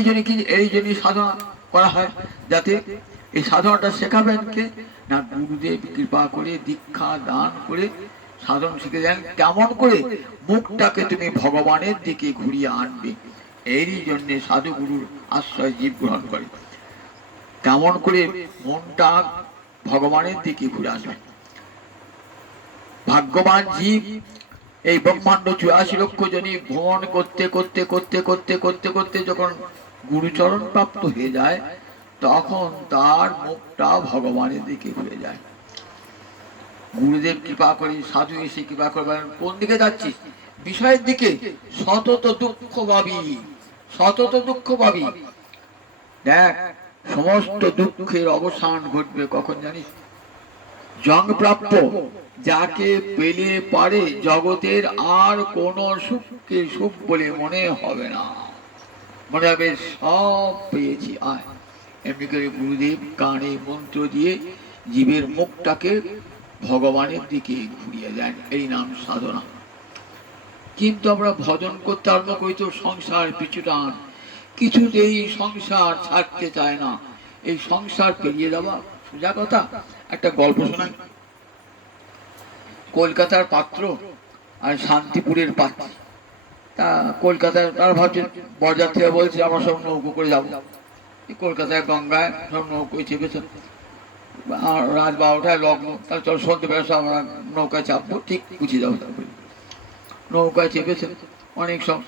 জন্যই সাধনা করা হয়, যাতে এই সাধনাটা শেখাবেন কে না, গুরুদেব কৃপা করে দীক্ষা দান করে সাধন শিখে দেন, কেমন করে মুখটাকে তুমি ভগবানের দিকে ঘুরিয়ে আনবে। এরই জন্য সাধু গুরুর আশ্রয় জীব গ্রহণ করে, কেমন করে মনটা ভগবানের দিকে ঘুরে আসবে। ভাগ্যবান জীব এই ব্রহ্মাণ্ড 84 লক্ষ জনই ভ্রমণ করতে করতে করতে করতে করতে করতে যখন গুরুচরণ প্রাপ্ত হয়ে যায়, তখন তার মুখটা ভগবানের দিকে ঘুরে যায়। গুরুদেব কৃপা করে, সাধু এসে কৃপা করবেন, কোন দিকে যাচ্ছিস? বিষয়ের দিকে। সতত দুঃখ পাবি, সতত দুঃখ পাবি। দেখ সমস্ত দুঃখের অবসান ঘটবে কখন জানিস? জং প্রাপ্য, যাকে পেলে পারে জগতের আর কোন সুখকে সুখ বলে মনে হবে না, মনে হবে সব পেয়েছি আয়। এমনি করে গুরুদেব কানে মন্ত্র দিয়ে জীবের মুখটাকে ভগবানের দিকে ঘুরিয়ে দেন, এই নাম সাধনা। কিন্তু আমরা ভজন করতে আরম্ভ করি তো সংসার পিছু টান, কিছুতেই সংসার ছাড়তে চায় না। এই সংসার পেরিয়ে যাওয়া সোজা কথা। একটা গল্প শোনাই। কলকাতার পাত্র আর শান্তিপুরের পাত্র, তা কলকাতায় তারা ভাবছে, বরযাত্রীরা বলছে আমরা সব নৌকো করে যাবো। কলকাতায় গঙ্গায় সব নৌকোয় চেপেছে, রাত 12টায় লগ্ন, তাহলে চল সন্ধ্যে বেলা সব আমরা নৌকায় চাপবো, ঠিক গুছিয়ে যাবো। তারপরে নৌকায় চেপেছে, অনেক সব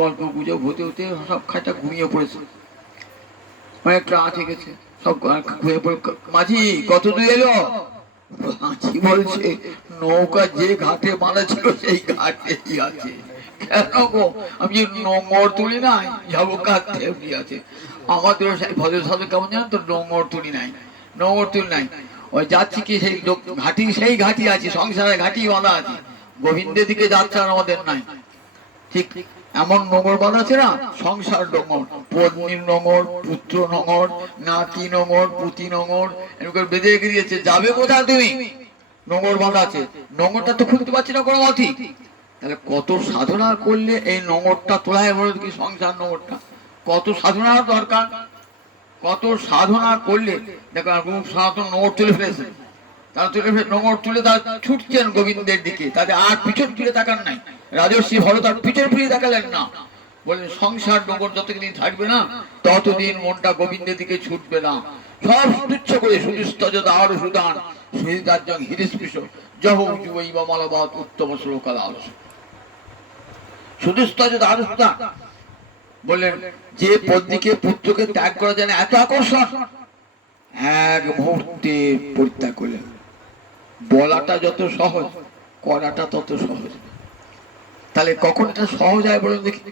গল্প গুজব হতে হতে সব খাটা ঘুমিয়ে পড়েছে, অনেক রাত হয়ে গেছে, সব ঘুমিয়ে পড়ে। মাঝি কত দূর এলো? মাঝি বলছে নৌকা যে ঘাটে মারা ছিল সেই ঘাটেই আছে। কেন গো? আমি নোংর তুলি নাই, যাবো কাঁদতে আছে। আমাদের ভদ্র সাধু কেমন জানেন তো, নোংর তুলি নাই, নোংর তুলি নাই, ওই যাচ্ছি কি সেই ঘাটি, সেই ঘাটি আছে, সংসারের ঘাটি বাঁধা আছে, গোবিন্দের দিকে যাচ্ছে আর আমাদের নাই। ঠিক এমন নোংর বাঁধাচ্ছে না, সংসার নোংর, পত্নীর নোংর, পুত্র নোংর, নাতি নোংর, পুতি নোংর, এরকম বেঁধে রেখে দিয়েছে। যাবে কোথায় তুমি? নোংর বাঁধাচ্ছে, নোংরটা তো খুলতে পারছি না কোনো মতেই। তাহলে কত সাধনা করলে এই নোংরটা তোলায় বলো কি? সংসার নোংরটা কত সাধনার দরকার, কত সাধনা করলে। দেখো রূপ সনাতন নোংর তুলে ফেলেছে, তারা তুলে ফেলে নোংর তুলে তারা ছুটছেন গোবিন্দের দিকে, তাদের আর পিছন ফিরে তাকান নাই। রাজর্ষি ভরত আর পিছন ফিরে তাকালেন না, বলেন সংসার নোংর যতদিন থাকবে না ততদিন মনটা গোবিন্দের দিকে ছুটবে না। সব তুচ্ছ করে সুদুস্তজ আর সুদান সুহিতার্যং হিরিস্পৃশ জহ যুবই বা মালবাদ উত্তম শ্লোকাল আলস। সুদুস্তজ আর সুদান বললেন যে পত্নীকে পুত্রকে ত্যাগ করা যায় না, এত আকর্ষণ, এক মুহূর্তে পরিত্যাগ করলেন। বলাটা যত সহজ, করাটা তত সহজ। তাহলে কখন এটা সহজ হয় বলুন দেখি?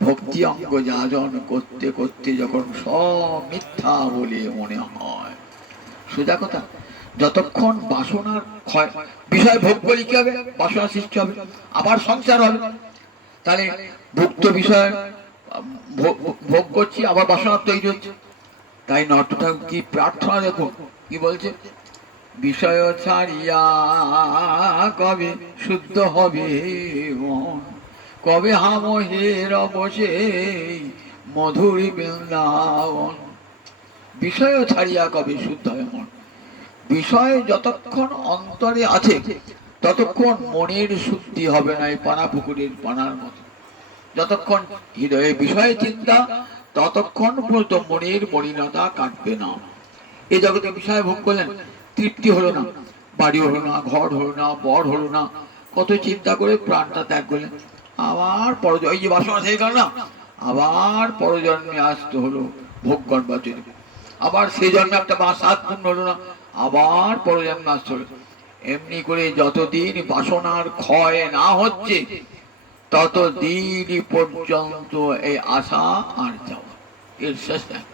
ভক্তি অঙ্গ যাজন করতে করতে যখন সব মিথ্যা বলে মনে হয়। সোজা কথা, যতক্ষণ বাসনার ক্ষয়, বিষয় ভোগ বলি কি হবে? বাসনা সৃষ্টি হবে, আবার সংসার হবে। তাহলে ভুক্ত বিষয় ভোগ করছি, আবার বাসনা তৈরি হচ্ছে। তাই নটটা কি প্রার্থনা, দেখুন কি বলছে, বিষয় ছাড়িয়া কবে শুদ্ধ হবে মন, কবে হামহের বসে মধুর বৃন্দাবন। বিষয় ছাড়িয়া কবে শুদ্ধ হবে মন। বিষয় যতক্ষণ অন্তরে আছে ততক্ষণ মনের শুদ্ধি হবে না, এই পানা পুকুরের পানার মতো। যতক্ষণ হৃদয়ে বিষয় চিন্তা ততক্ষণ পর্যন্ত মনের মলিনতা কাটবে না। এই জগতে বিষয় ভোগ করলেন, তৃপ্তি হলো না, বাড়ি হলো না, ঘর হলো না, বর হলো না, কত চিন্তা করে প্রাণটা ত্যাগ করলেন। আবার পরজন্মে, এই যে বাসনা সেই গেল না, আবার পরজন্মে আসতে হলো ভোগ করবার জন্য। আবার সেই জন্মে একটা সাত পূর্ণ হলো না, আবার পরজন্মে আসতে হলো। এমনি করে যতদিন বাসনার ক্ষয় না হচ্ছে ততদিন পর্যন্ত এই আশা আর যাওয়া, এর শেষ নাই।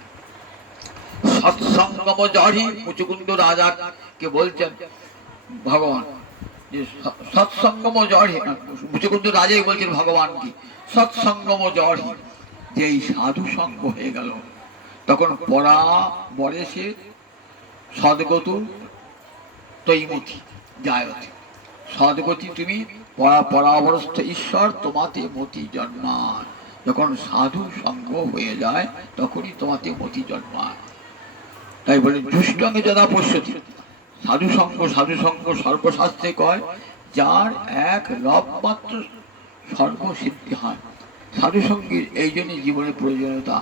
সৎসঙ্গম জড়ি, মুচুকুন্দ রাজাকে বলছেন ভগবান যে সৎসঙ্গম জড়ি, মুচুকুন্দ রাজাই বলছেন ভগবান কি সৎসঙ্গম জড়ি, যেই সাধু সঙ্গ হয়ে গেল তখন পরা বরে সে সদ্গতু তৈমতি জায়তি। সদ্গতি তুমি পরাবরস্থ ঈশ্বর তোমাতে মতি জন্মায়। যখন সাধু সঙ্গ হয়ে যায় তখনই তোমাতে মতি জন্মায়। তাই বলে দুষ্টঙ্গে যদা পশ্যতি, সাধু সঙ্গ সর্বশাস্ত্রে কয় যার এক লব মাত্র সর্বসিদ্ধি হয়। সাধু সঙ্গীর এই জন্যই জীবনের প্রয়োজনীয়তা।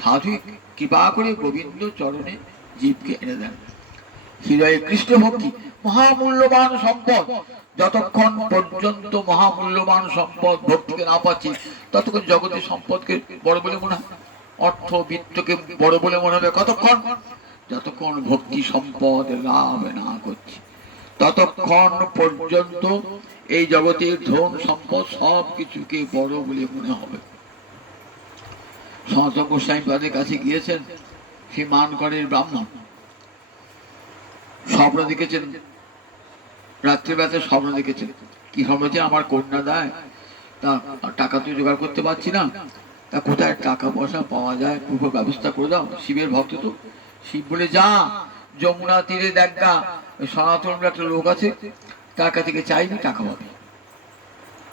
সাধু কৃপা করে গোবিন্দ চরণে জীবকে এনে দেন। হৃদয়ে কৃষ্ণ ভক্তি মহামূল্যবান সম্পদ। যতক্ষণ পর্যন্ত মহামূল্যবান সম্পদ ভক্তিকে না পাচ্ছি ততক্ষণ জগতের সম্পদকে বড় বলে মনে হয়, অর্থ বিত্তকে বড় বলে মনে হবে। কতক্ষণ? যতক্ষণ ভক্তি সম্পদ লাভ না করছি ততক্ষণ পর্যন্ত এই জগতের ধন সম্পদ সব কিছুকে বড় বলে মনে হবে। সনাতন গোস্বামী পাদের কাছে গিয়েছেন সে মানকরের ব্রাহ্মণ, স্বপ্ন দেখেছেন, রাত্রিবেলাতে স্বপ্ন দেখেছেন। কি স্বপ্ন দেখেছেন? আমার কন্যা দেয়, তা টাকা তো জোগাড় করতে পারছি না, তা কোথায় টাকা পয়সা পাওয়া যায় পুরো ব্যবস্থা করে দাও। শিবের ভক্ত তো, শিব বলে যা যমুনা তীরে দেখা সনাতন একটা লোক আছে, তার কাছে চাইবি টাকা পাবে।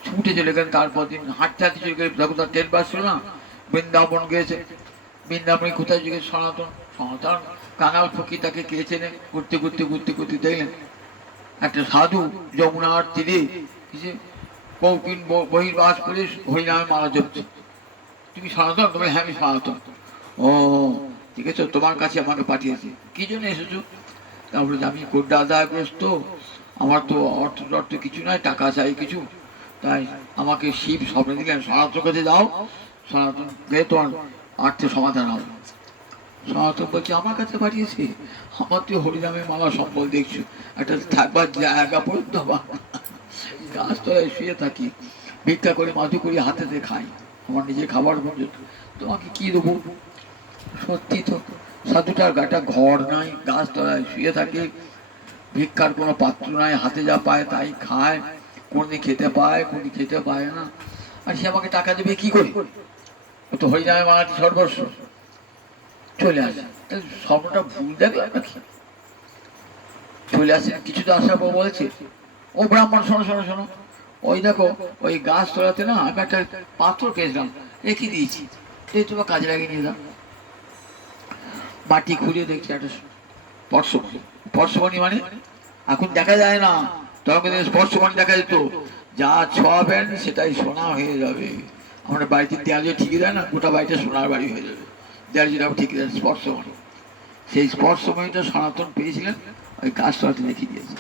ছুটে চলে গেলেন। তারপর দিন হাঁটতে হাঁটতে চলে গেলে, যখন তার ট্রেন বাসছিল না, বৃন্দাবন গিয়েছে। বৃন্দাবনে কোথায় জিজ্ঞেস সনাতন, সনাতন কাঙাল ফকির তাকে খেয়েছে। ঘুরতে ঘুরতে ঘুরতে ঘুরতে দেখলেন একটা সাধু যমুনার তীরে কৌপিন বহির্বাস করে হরিনামে মালা জপছে। তুমি সনাতন? তুমি হ্যাঁ আমি সনাতন। ও ঠিক আছে, তোমার কাছে আমাকে পাঠিয়েছে, কি জন্য এসেছো? তারপরে আমি কন্যা আদায়গ্রস্ত, আমার তো অর্থ কিছু নাই, টাকা চাই কিছু, তাই আমাকে শিব স্বপ্নে দিলেন সনাতন কাছে যাও, সনাতন গেলে তোমার আর্থের সমাধান হবে। সনাতন বলছে আমার কাছে পাঠিয়েছে, আমার তো হরিনামে মালা সম্বল দেখছো, একটা থাকবার জায়গা পর্যন্ত গাছতলায় শুয়ে থাকি, ভিক্ষা করে মাথু করে হাতেতে খাই, আমার নিজের খাবার পর্যন্ত, তোমাকে কি দেবো? সত্যি তো, সাধুটার গাটা ঘর নাই, গাছতলায় শুয়ে থাকে, ভিক্ষার কোনো পাত্র নাই, হাতে যা পায় তাই খায়, কোনদিন খেতে পায় কোনদিন খেতে পায় না। আর সে আমাকে টাকা দেবে কি করে? ও তো হরিনামে বাঙালি সর্বস্ব। চলে আসে, স্বপ্নটা ভুল দেখলাম নাকি? চলে আসে, কিছুটা আসার পর বলেছে, ও ব্রাহ্মণ শোনো শোনো শোনো, ওই দেখো ওই গাছ তোলাতে না আমি একটা পাথর পেয়েছিলাম, রেখে দিয়েছি, এই তোমার কাজে লাগিয়ে নিয়ে দাও। মাটি খুঁড়িয়ে দেখছি একটা স্পর্শমণি। স্পর্শমণি মানে এখন দেখা যায় না, তখন স্পর্শমণি দেখা যেত, যা ছোঁয়াবেন সেটাই সোনা হয়ে যাবে। আমরা বাড়িতে দেয়াল যদি ঠিকই দেয় না, গোটা বাড়িতে সোনার বাড়ি হয়ে যাবে। দেয়াল যদি আপনি ঠিকই দেন স্পর্শমণি, সেই স্পর্শমণিটা সনাতন পেয়েছিলেন, ওই গাছতলাতে রেখে দিয়েছে।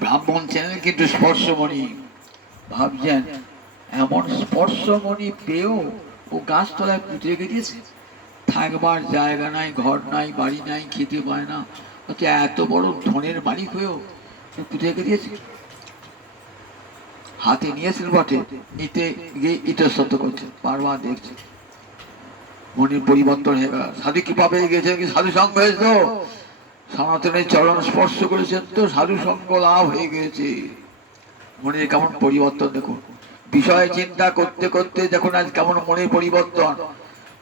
ব্রাহ্মণ চ্যানেল কিন্তু স্পর্শমণি, ভাবছেন এমন স্পর্শমণি পেয়েও ও গাছতলায় পুঁতে রেখে দিয়েছে। থাকবার জায়গা নাই, ঘর নাই, বাড়ি নাই, খেতে পায় না, হচ্ছে এত বড় ধনের মালিক হয়েও পুঁতে রেখে দিয়েছে। হাতে নিয়েছিল বটে, নিতে গিয়ে ইতস্তত করছে, বারবার দেখছে, মনের পরিবর্তন হয়ে গেল। সাধু কি পাবে গেছেন, কি সাধু সঙ্গ হয়েছে, সনাতনের চরণ স্পর্শ করেছেন তো সাধু সঙ্গ লাভ হয়ে গেছে। মনের কেমন পরিবর্তন দেখুন, বিষয় চিন্তা করতে করতে দেখুন আজ কেমন মনের পরিবর্তন।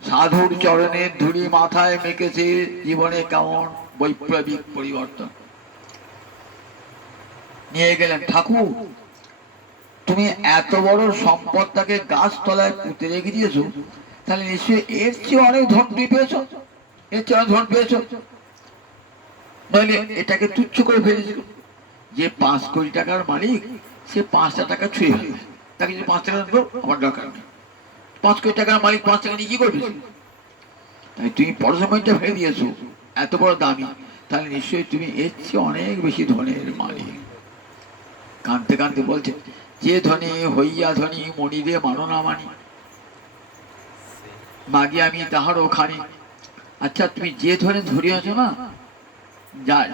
সাধুর চরণের ধুলি মাথায় মেখেছে, জীবনে কেমন বৈপ্লবিক পরিবর্তন নিয়ে গেলেন। ঠাকুর তুমি এত বড় সম্পদটাকে গাছতলায় পুঁতে রেখে দিয়েছো, তাহলে নিশ্চয়ই এর চেয়ে অনেক ধন পেয়েছ, এর চেয়ে অনেক ধন পেয়েছ, নইলে এটাকে তুচ্ছ করে ফেলেছিল। যে 5 কোটি টাকার মালিক, সে 5টা টাকা ছুঁয়ে ফেলবে, তাকে যদি 5 টাকা দেবো আমার দরকার নেই। 5 কোটি টাকার মালিক 5 টাকা নিয়ে কি করবে? তাই তুমি পরসময়টা ফেলে দিয়েছো, এত বড় দামি, তাহলে নিশ্চয়ই তুমি এর চেয়ে অনেক বেশি ধনের মালিক। কাঁদতে কাঁদতে বলছে, যে ধনী হইয়া ধনী মনিরে মানো না মানি, মাগি আমি তাহারও খানি। আচ্ছা তুমি যে ধরে ধরিয়াছ না,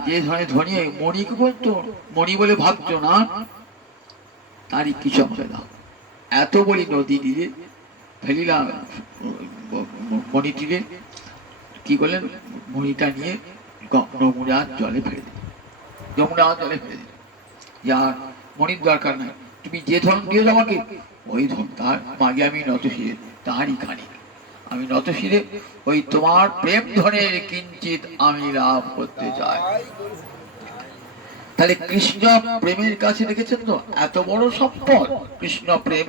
যে ধরে ধনী মণিকে বলতো মণি বলে ভাবছো না, তারই কিছু আমাকে দাও। এত বলি নদী তীরে ফেলিলাম, মণি তীরে কি করলেন, মণিটা নিয়ে যমুনার জলে ফেলে দিল, যমুনার জলে ফেলে দিল। যার মণির দরকার নাই, তুমি যে ধন দিয়েছ আমাকে, ওই ধন তার মাগে আমি নত শিরে তাহারই খানি। আমি নত শিরে ওই তোমার প্রেম ধনের কিঞ্চিত আমি লাভ করতে চাই। তাহলে কৃষ্ণ প্রেমের কাছে দেখেছেন তো এত বড় সম্পদ কৃষ্ণ প্রেম,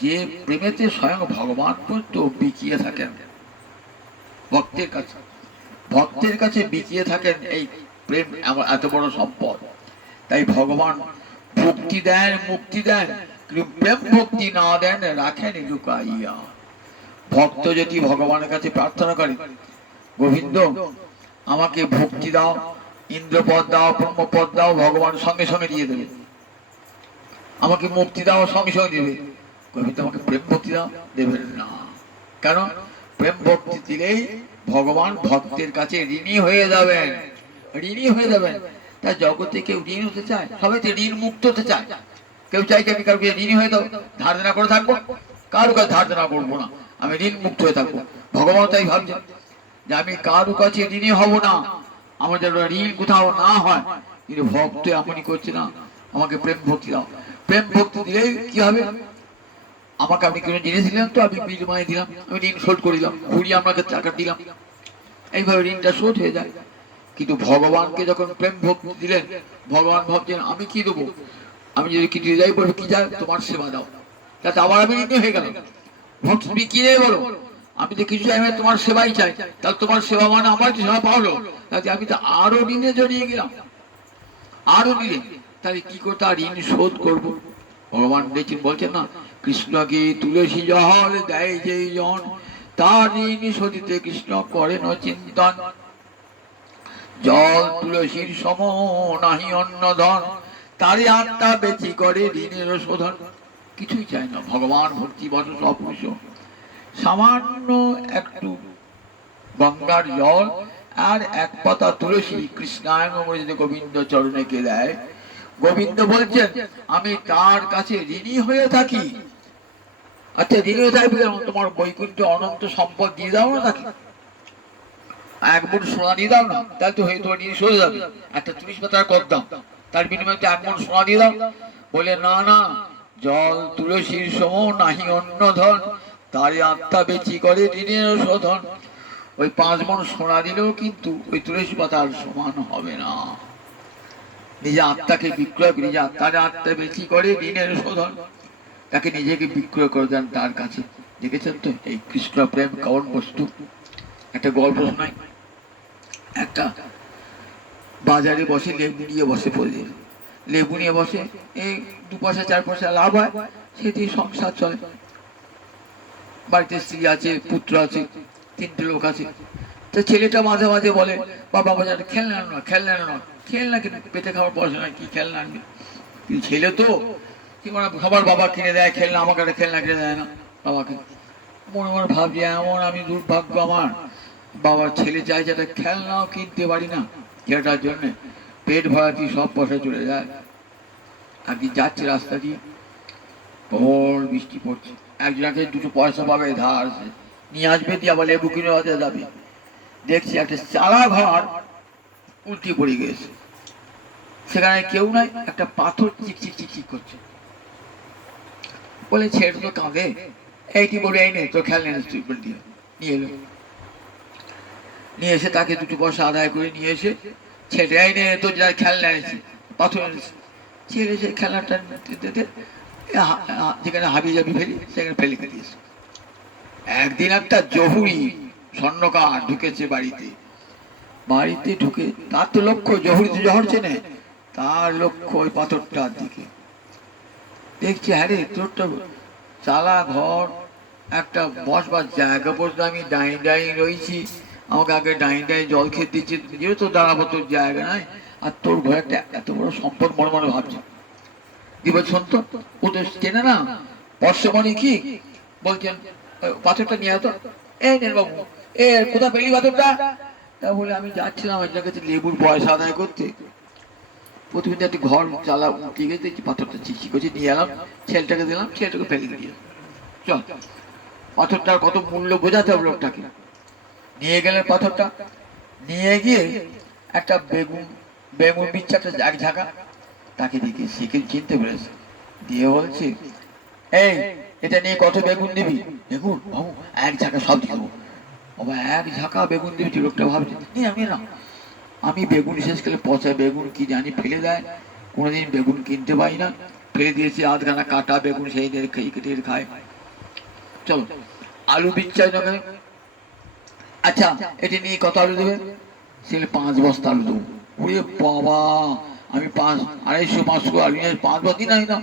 যে প্রেমেতে স্বয়ং ভগবান পর্যন্ত বিকিয়ে থাকেন ভক্তের কাছে, ভক্তের কাছে বিকিয়ে থাকেন এই প্রেম এত বড় সম্পদ। তাই ভগবান ভক্তি দেন, মুক্তি দেন, প্রেম ভক্তি না দেন রাখেন লুকাইয়া। ভক্ত যদি ভগবানের কাছে প্রার্থনা করে, গোবিন্দ আমাকে ভক্তি দাও, ইন্দ্রপদ দাও, ব্রহ্মপদ দাও, ভগবান সঙ্গে সঙ্গে দিয়ে দেবে। আমাকে মুক্তি দাও, সঙ্গে সঙ্গে দেবে। গোবিন্দ আমাকে প্রেম ভক্তি দাও, দেবেন না। কারণ প্রেম ভক্তি দিলেই ভগবান ভক্তের কাছে ঋণী হয়ে যাবেন, ঋণী হয়ে যাবেন। তা জগতে কেউ ঋণ হতে চায়, সবাই তো ঋণ মুক্ত হতে চায়। কেউ চাই যে আমি কাউকে ঋণী হয়ে দাও, ধার দেনা করে থাকবো, কারো কাছে ধার দেনা করবো না, আমি ঋণ মুক্ত হয়ে থাকবো। ভগবান তাই ভাবছেন যে আমি কারো কাছে ঋণী হব না, আমার যেন ঋণ কোথাও না হয়। কিন্তু ভক্ত এমনই করছে না, আমাকে প্রেম ভক্তি দাও। প্রেম ভক্তি দিলেই কি হবে, আমাকে আপনি কোনো জিনিস দিলেন তো আমি বিনিময়ে দিলাম, আমি ঋণ শোধ করে দিলাম, ঘুরিয়ে আপনাকে টাকা দিলাম, এইভাবে ঋণটা শোধ হয়ে যায়। কিন্তু ভগবানকে যখন প্রেম ভক্তি দিলেন, ভগবান ভাবছেন আমি কি দেবো, আমি যদি কিছু যাই বলবো কি যায় তোমার সেবা দাও, তাতে আবার আমি ঋণী হয়ে গেলাম। ভক্ত তুমি কি নেই বলো, আমি তো কিছু চাই, তোমার সেবাই চাই, তাহলে তোমার সেবা মানে আমার কি সেবা পাওয়ালো, তাতে আমি তো আরো ঋণে জড়িয়ে গেলাম, আরো ঋণে। তাহলে কি করে তার ঋণ শোধ করবো? ভগবান দেখছেন, বলছেন না, কৃষ্ণকে তুলসী জল দেয় যেই জন, তার ঋণ শোধিতে কৃষ্ণ করেন চিন্তন। জল তুলসীর সম নাহি অন্য ধন, তারই আত্মা বেচি করে ঋণের শোধন। কিছুই চায় না, ভগবান ভক্তি বস সব কিছু। সামান্য একটু গঙ্গার জল আর এক পাতা তুলসী কৃষ্ণায়ন যদি গোবিন্দ চরণে দেয়, গোবিন্দ বলছেন আমি তার কাছে ঋণী হয়ে থাকি। আচ্ছা ঋণী হয়ে থাকবে, তোমার বৈকুণ্ঠ অনন্ত সম্পদ দিয়ে দাও না তাকে, এক মন সোনা দিয়ে দাও না, তাহলে তো হয়তো ঋণ সরে যাবে। একটা 30 পাতার কত দাম, তার বিনিময়ে 1 মন সোনা দিয়ে দাও। বলে না না, জল তুলসীর সম নাহি অন্য ধন, তারই আত্মা বেচি করে ঋণের শোধন। ওই 5 মণ সোনা দিলেও কিন্তু ওই তুলসী পাতার সমান হবে না। নিজে আত্মাকে বিক্রয় করে, নিজে আত্মা বেচি করে ঋণের শোধন, তাকে নিজেকে বিক্রয় করে দেন তার কাছে। দেখেছেন তো এই কৃষ্ণ প্রেম কেমন বস্তু। একটা গল্প শোনাই। একটা বাজারে বসে লেবু নিয়ে বসে পড়ে, লেবু নিয়ে বসে, এই 2 পয়সা 4 পয়সা লাভ হয়, সেটি সংসার চলে। বাড়িতে স্ত্রী আছে, পুত্র আছে, 3টে লোক আছে। তো ছেলেটা মাঝে মাঝে বলে, বাবা বাজারে খেলনা আনো না, খেলনা আনো না। খেলনা কিনে পেটে খাওয়ার পয়সা কি খেলনা আনবে? কিন্তু ছেলে তো কি মানে সবার বাবা কিনে দেয় খেলনা, আমাকে একটা খেলনা কিনে দেয় না বাবাকে। মনে মনে ভাবছি এমন আমি দুর্ভাগ্য আমার, বাবার ছেলে চাইছে একটা খেলনাও কিনতে পারি না। ছেলেটার জন্য পেট ভরাতি সব পয়সা চলে যায়। একদিন যাচ্ছে রাস্তা দিয়ে, প্রবল বৃষ্টি পড়ছে, একজনকে 2টো পয়সা পাবে ধার নিয়ে আসবে, দিয়ে আবার লেবু কিনে হতে যাবে। দেখছি একটা চালা ঘর উল্টি পড়ে গেছে, সেখানে কেউ নাই, একটা পাথর চিকচিক চিকচিক করছে। বলে ছেলেটা তো কাঁদে, এইটি বলে এই নে তো খেলনা তুই দিয়ে নিয়ে এলো। নিয়ে এসে তাকে 2টো পয়সা আদায় করে নিয়ে এসে ছেলে এই নে তো যা খেলনা এনেছি, পাথর এনেছি। ছেলে সে খেলনাটা যেখানে হাবি জাবি ফেলি সেখানে ফেলে দিয়েছে। একদিন একটা জহুরি স্বর্ণকার ঢুকেছে বাড়িতে। বাড়িতে ঢুকে তার তো লক্ষ্য, জহুরি তো জহর চেনে, তার লক্ষ্য ওই পাথরটার দিকে। দেখছি হ্যাঁ রে, তোর তো চালা ঘর, একটা বসবার জায়গা বসতে আমি ডাইন ডাইন রয়েছি, আমাকে আগে ডাইন ডাইন জল খেতে দিচ্ছে, যেহেতু দাঁড়াবো তোর জায়গা নাই, আর তোর ঘরে একটা এত বড় সম্পদ মনে মনে ভাবছে। কি বলছেন তো, ও তো চেনে না বর্ষমণি কি বলছেন, পাথরটা নিয়ে হতো। এই নেন বাবু, এ কোথা পেলি পাথরটা? তা বলে আমি যাচ্ছিলাম আপনার কাছে লেবুর পয়সা আদায় করতে, প্রতিদিন একটি ঘর চালা উঠে গেছে, পাথরটা চিচি করছে, নিয়ে এলাম, ছেলেটাকে দিলাম, ছেলেটাকে ফেলে দিয়ে চল। পাথরটার কত মূল্য বোঝাতে হবে লোকটাকে। নিয়ে গেলেন পাথরটা, নিয়ে গিয়ে একটা বেগুন বেগুন বিচ্ছে একটা এক ঝাঁকা, তাকে দেখে শিখে চিনতে পেরেছে, দিয়ে বলছে এই এটা নিয়ে কত বেগুন নিবি? বেগুন বাবু 1 ঝাঁকা সব দিয়ে দেবো। বাবা 1 ঝাঁকা বেগুন দিবি? লোকটা ভাবছে আমি না, আমি বেগুন শেষ করে পচা বেগুন কি জানি ফেলে দেয়, কোনোদিন বেগুন কিনতে পাই না, ফেলে দিয়েছি 8খানা কাটা বেগুন, সেই কেটে খায়। চলো আলু বিচ্ছাই না, আচ্ছা এটি নিয়ে কত আলু দেবে? সেগুলো 5 বস্তা আলু দেবো। ওরে বাবা, আমি 250-500 আলু নিয়ে 5 বস্তা নাই না।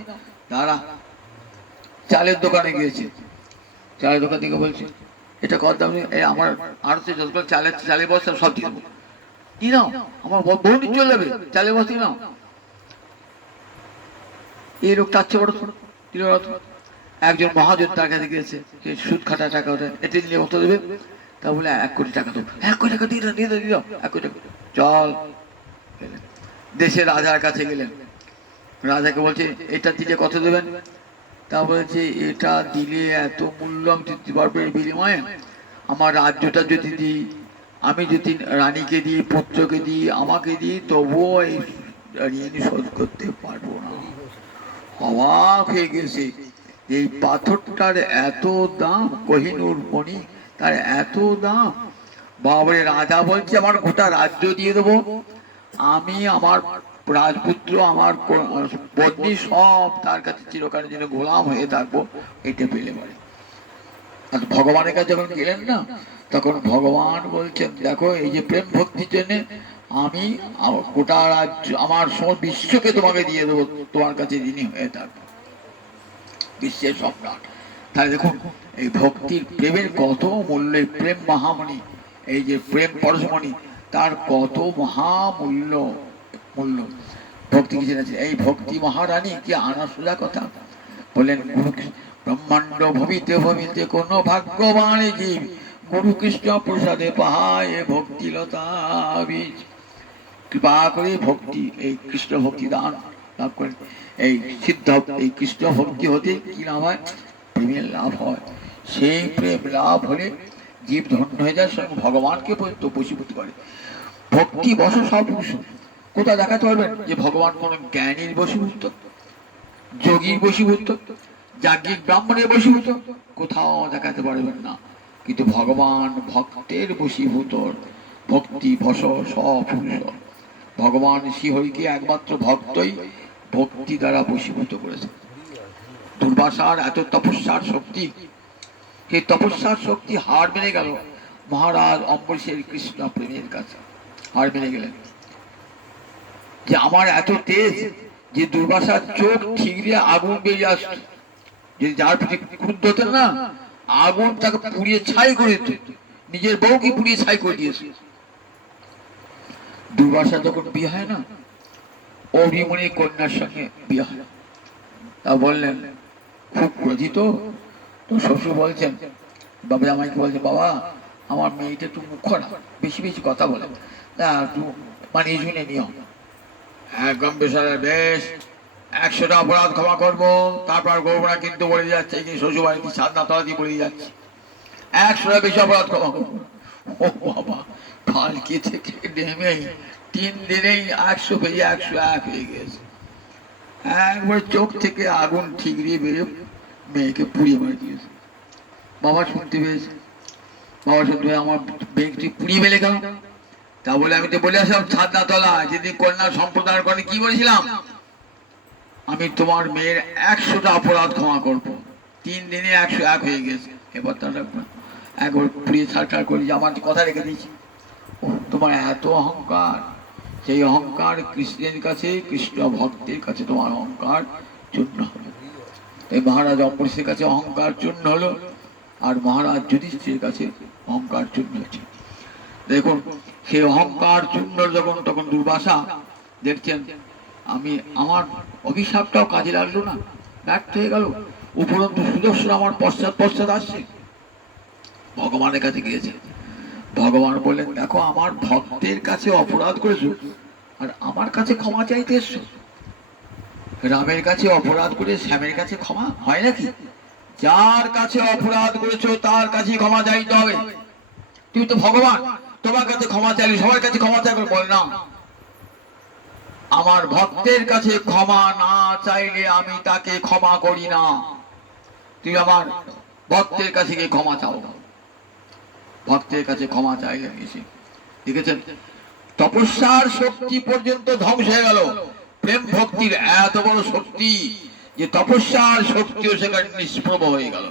দাঁড়া, চালের দোকানে গিয়েছে, চালের দোকান থেকে বলছে এটা কত দাম? আমার আরো যতগুলো চালের বস্তা সব দিয়ে দেবো। কি নাও, আমার বউনি চলে যাবে, চালের বস্তা নাও। এই লোকটা আছে বড় একজন মহাজন তার কাছে গিয়েছে, সুদ খাটা টাকা ওটা, এটি নিয়ে কত দেবে? তা বলে 1 কোটি টাকা দেবো। 1 কোটি টাকা দিয়ে দাও 1 কোটি টাকা। চল, দেশের রাজার কাছে গেলেন, রাজাকে বলছে এটা দিলে কত দেবেন? তা বলছে এটা দিলে এত মূল্য আমি দিতে পারবো, এর বিনিময়ে আমার রাজ্যটা যদি দিই, আমি যদি রানীকে দিই, পুত্রকে দিই, আমাকে দিই, তবুও এই ঋণ শোধ করতে পারবো না। অবাক হয়ে গেছে, এই পাথরটার এত দাম, কোহিনূর মণি তার এত দাম। বাবারে, রাজা বলছে আমার গোটা রাজ্য দিয়ে দেবো, আমি আমার রাজপুত্র আমার পত্নী সব তার কাছে চিরকালের জন্য গোলাম হয়ে থাকবো, এটা পেলে পারে। আর ভগবানের কাছে যখন গেলেন না, তখন ভগবান বলছেন দেখো এই যে প্রেম ভক্তির জন্য আমি গোটা রাজ্য, আমার সমস্ত বিশ্বকে তোমাকে দিয়ে দেবো, তোমার কাছে ঋণী হয়ে থাকবো, বিশ্বের সম্রাট। তাহলে দেখুন এই ভক্তির প্রেমের কত মূল্য, প্রেম মহামণি, এই যে প্রেম পরশমণি, তার কত মহামূল্য মূল্য। ভক্তি কি জেনেছে? এই ভক্তি মহারানী কি আনা সোজা কথা বললেন, ব্রহ্মাণ্ড ভবিতে ভবিতে কোন ভাগ্যবান জীব গুরু কৃষ্ণ প্রসাদে পাহায় ভক্তিলতা বীজ। কৃপা করে ভক্তি, এই কৃষ্ণ ভক্তি দান লাভ করেন। এই সিদ্ধ এই কৃষ্ণ ভক্তি হতে কি লাভ হয়? প্রেমের লাভ হয়। সেই প্রেম লাভ হলে জীব ধন্য হয়ে যায়, স্বয়ং ভগবানকে পর্যন্ত বশীভূত করে। ভক্তি বশ সব কোথায় দেখাতে পারবেন যে ভগবান কোন জ্ঞানীর বশীভূত? যোগীর বশীভূত, যাজ্ঞিক ব্রাহ্মণের বশীভূত কোথাও দেখাতে পারবেন না। কিন্তু ভগবান ভক্তের বশীভূত, ভক্তি বশ সপুরুষ। ভগবান শ্রীহরিকে একমাত্র ভক্তই ভক্তি দ্বারা বশীভূত করেছে। দুর্বাসার এত তপস্যার শক্তি, সেই তপস্যার শক্তি হার মেনে গেল মহারাজ অম্বরীশের কৃষ্ণ প্রেমের কাছে। হার মেনে গেলেন যে আমার এত তেজ যে দুর্বাসার চোখ ঠিকরে আগুন বেরিয়ে আসত, যদি যার প্রতি ক্রুদ্ধ হতেন না, আগুন তাকে পুড়িয়ে ছাই করে দিত, নিজের বউকে পুড়িয়ে ছাই করে দিয়েছে। দুর্বাসা যখন বিয়ে হয় না, অভিমনি কন্যার সঙ্গে বিয়ে হয়, তা বললেন খুব ক্রোধিত। তো শ্বশুর বলছেন, বাবা আমাকে বলছে, বাবা আমার মেয়েটা একটু মুখ খারাপ, বেশি বেশি কথা বলে, তা একটু মানে শুনে নিও। একদম বেশ 100টা অপরাধ ক্ষমা করবো, তারপর গৌরা কিন্তু বলে যাচ্ছে কি শ্বশুরবাড়ি কি সাধনা তলা দিয়ে বলে যাচ্ছে 100টা বেশি অপরাধ ক্ষমা করবো। ও বাবা, কালকে থেকে নেমেই 3 দিনেই 100 পেয়ে 101 হয়ে গেছে। একবার চোখ থেকে আগুন ঠিকরিয়ে বেরিয়ে মেয়েকে পুড়িয়ে মারি দিয়েছে। বাবা শুনতে পেয়েছে, বাবা শুনতে পেয়ে আমার মেয়েকে পুড়িয়ে মেলে গেল। তা বলে আমি তো বলে আসলাম ছাদনা তলা যেদিন কন্যা সম্প্রদায়ের করে কি বলেছিলাম, আমি তোমার মেয়ের 100টা অপরাধ ক্ষমা করবো। 3 দিনে 101 হয়ে গেছে। এবার তার একবার পুড়িয়ে ছাড় করে আমার কথা রেখে দিয়েছি। তোমার এত অহংকার, সেই অহংকার কৃষ্ণের কাছে, কৃষ্ণ ভক্তের কাছে তোমার অহংকার চূর্ণ হলো। এই মহারাজ অম্বরীশের কাছে অহংকার চূর্ণ হলো, আর মহারাজ যুধিষ্ঠিরের কাছে অহংকার চূর্ণ হয়েছে। দেখুন সেই অহংকার চূর্ণ যখন, তখন দুর্বাসা দেখছেন আমি আমার অভিশাপটাও কাজে লাগলো না, ব্যর্থ হয়ে গেল, উপরন্তু সুদর্শন আমার পশ্চাৎ পশ্চাৎ আসছে। ভগবানের কাছে গিয়েছে, ভগবান বললেন দেখো আমার ভক্তের কাছে অপরাধ করেছো আর আমার কাছে ক্ষমা চাইতে এসছো। রামের কাছে অপরাধ করে শ্যামের কাছে ক্ষমা হয় নাকি? যার কাছে অপরাধ করেছো তার কাছে ক্ষমা চাইতে হবে। তুমি তো ভগবান, তোমার কাছে ক্ষমা চাইলে সবার কাছে ক্ষমা চাইবে? বল না, আমার ভক্তের কাছে ক্ষমা না চাইলে আমি তাকে ক্ষমা করি না। তুমি আমার ভক্তের কাছে গিয়ে ক্ষমা চাও। ভক্তের কাছে ক্ষমা চাইলে এসে দেখেছেন তপস্যার শক্তি পর্যন্ত ধ্বংস হয়ে গেল। প্রেম ভক্তির এত বড় শক্তি যে তপস্যার শক্তিও সেখানে নিষ্প্রভ হয়ে গেল।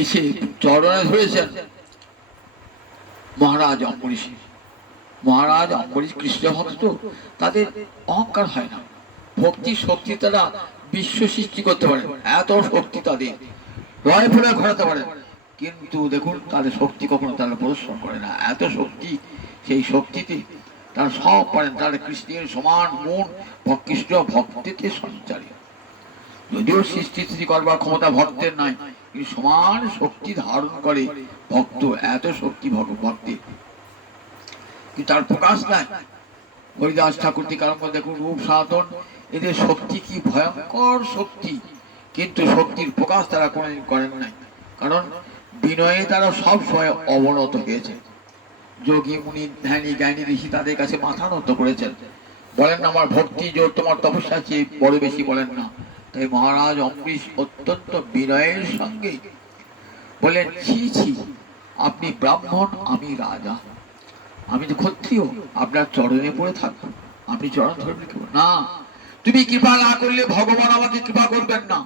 এসে চরণে ধরেছেন মহারাজ অম্বরীশ। মহারাজ অম্বরীশ কৃষ্ণ ভক্ত, তাদের অহংকার হয় না, ভক্তির শক্তি তারা বিশ্ব সৃষ্টি করতে পারে, এত শক্তি তাদের রয় ফলে ঘটাতে পারে। কিন্তু দেখুন তাদের শক্তি কখনো তারা প্রদর্শন করে না, এত শক্তি, সেই শক্তিতে তারা সব পারেন। তারা কৃষ্ণের সমান গুণ কৃষ্ণ ভক্তিতে সঞ্চারী। যদিও সৃষ্টি স্থিতি করবার ক্ষমতা ভক্তের নাই, কিন্তু সমান শক্তি ধারণ করে ভক্ত, এত শক্তি ভক্তের, কিন্তু তার প্রকাশ নাই। হরিদাস ঠাকুর থেকে আরম্ভ দেখুন রূপ সনাতন, এদের শক্তি কি ভয়ঙ্কর শক্তি, কিন্তু শক্তির প্রকাশ তারা কোনদিন করেন নাই, কারণ বিনয়ে তারা সব সময় অবনত হয়েছে। যোগী মুনি ধ্যানী জ্ঞানী ঋষি তাদের কাছে মাথা নত করেছেন, বলেন না আমার ভক্তি জোর তোমার তপস্যা চেয়ে বড় বেশি বলেন না। তাই মহারাজ অম্বরীশ অত্যন্ত বিনয়ের সঙ্গে বলেন, ছি ছি আপনি ব্রাহ্মণ, আমি রাজা, আমি তো ক্ষত্রিয়, আপনার চরণে পড়ে থাকবো, আপনি চরণ ধরবেন কেউ না, তুমি কৃপা না করলে ভগবান আমাকে কৃপা করবেন না।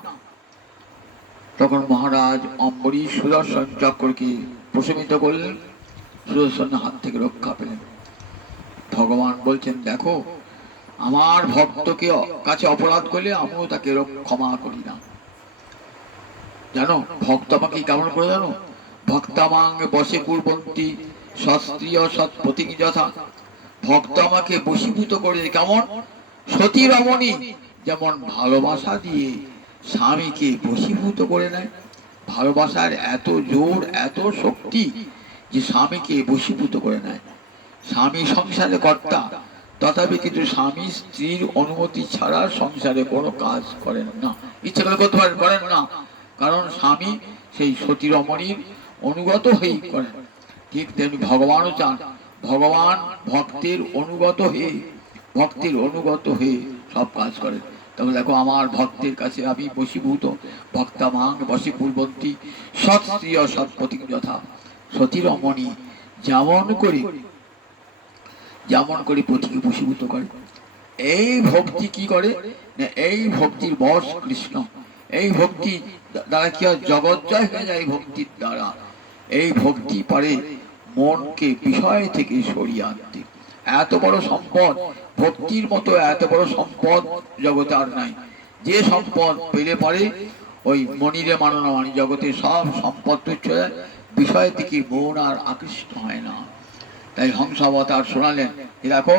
তখন মহারাজ অম্বরীশ সুদর্শন চক্রকে প্রশমিত করলেন, সুদর্শন হাত থেকে রক্ষা পেলেন। ভগবান বলছেন দেখো আমার ভক্তকে কাছে অপরাধ করলে আমিও তাকে ক্ষমা করি না। জানো ভক্ত আমাকে কেমন করে জানো? ভক্তামাং বসে কুর্বন্তী সস্ত্রীয় সৎ প্রতীক যথা। ভক্ত আমাকে বশীভূত করে কেমন? সতী রমণী যেমন ভালোবাসা দিয়ে স্বামীকে বশীভূত করে নেয়, ভালোবাসার এত জোর এত শক্তি যে স্বামীকে বশীভূত করে নেয়। স্বামী সংসারে কর্তা, তথাপি কিন্তু স্বামী স্ত্রীর অনুমতি ছাড়া সংসারে কোনো কাজ করেন না, ইচ্ছে করে করতে পারেন না, কারণ স্বামী সেই সতী রমণীর অনুগত হয়েই করেন। ঠিক তেমনি ভগবানও চান ভগবান ভক্তের অনুগত হয়ে সব কাজ করেন। তবে দেখো আমার ভক্তের কাছে আমি বশীভূত, ভক্তা মাং বশী পূর্বন্তী সৎ স্ত্রী অসৎ পতি যথা সতী রমণী যেমন করে পতিকে বশীভূত করে। এই ভক্তি কি করে? এই ভক্তির বশ কৃষ্ণ। এই ভক্তি দ্বারা কি হয়? জগৎ জয় হয়ে যায় এই ভক্তির দ্বারা। এই ভক্তি পারে মনকে বিষয় থেকে সরিয়ে আনতে। এত বড় সম্পদ, ভক্তির মতো এত বড় সম্পদ জগতে আর নাই। যে সম্পদ পেলে পারে ওই মনিরে মানো না মানি, জগতের সব সম্পদ তুচ্ছ, বিষয় থেকে মন আর আকৃষ্ট হয় না। তাই হংসাবতার শোনালেন, দেখো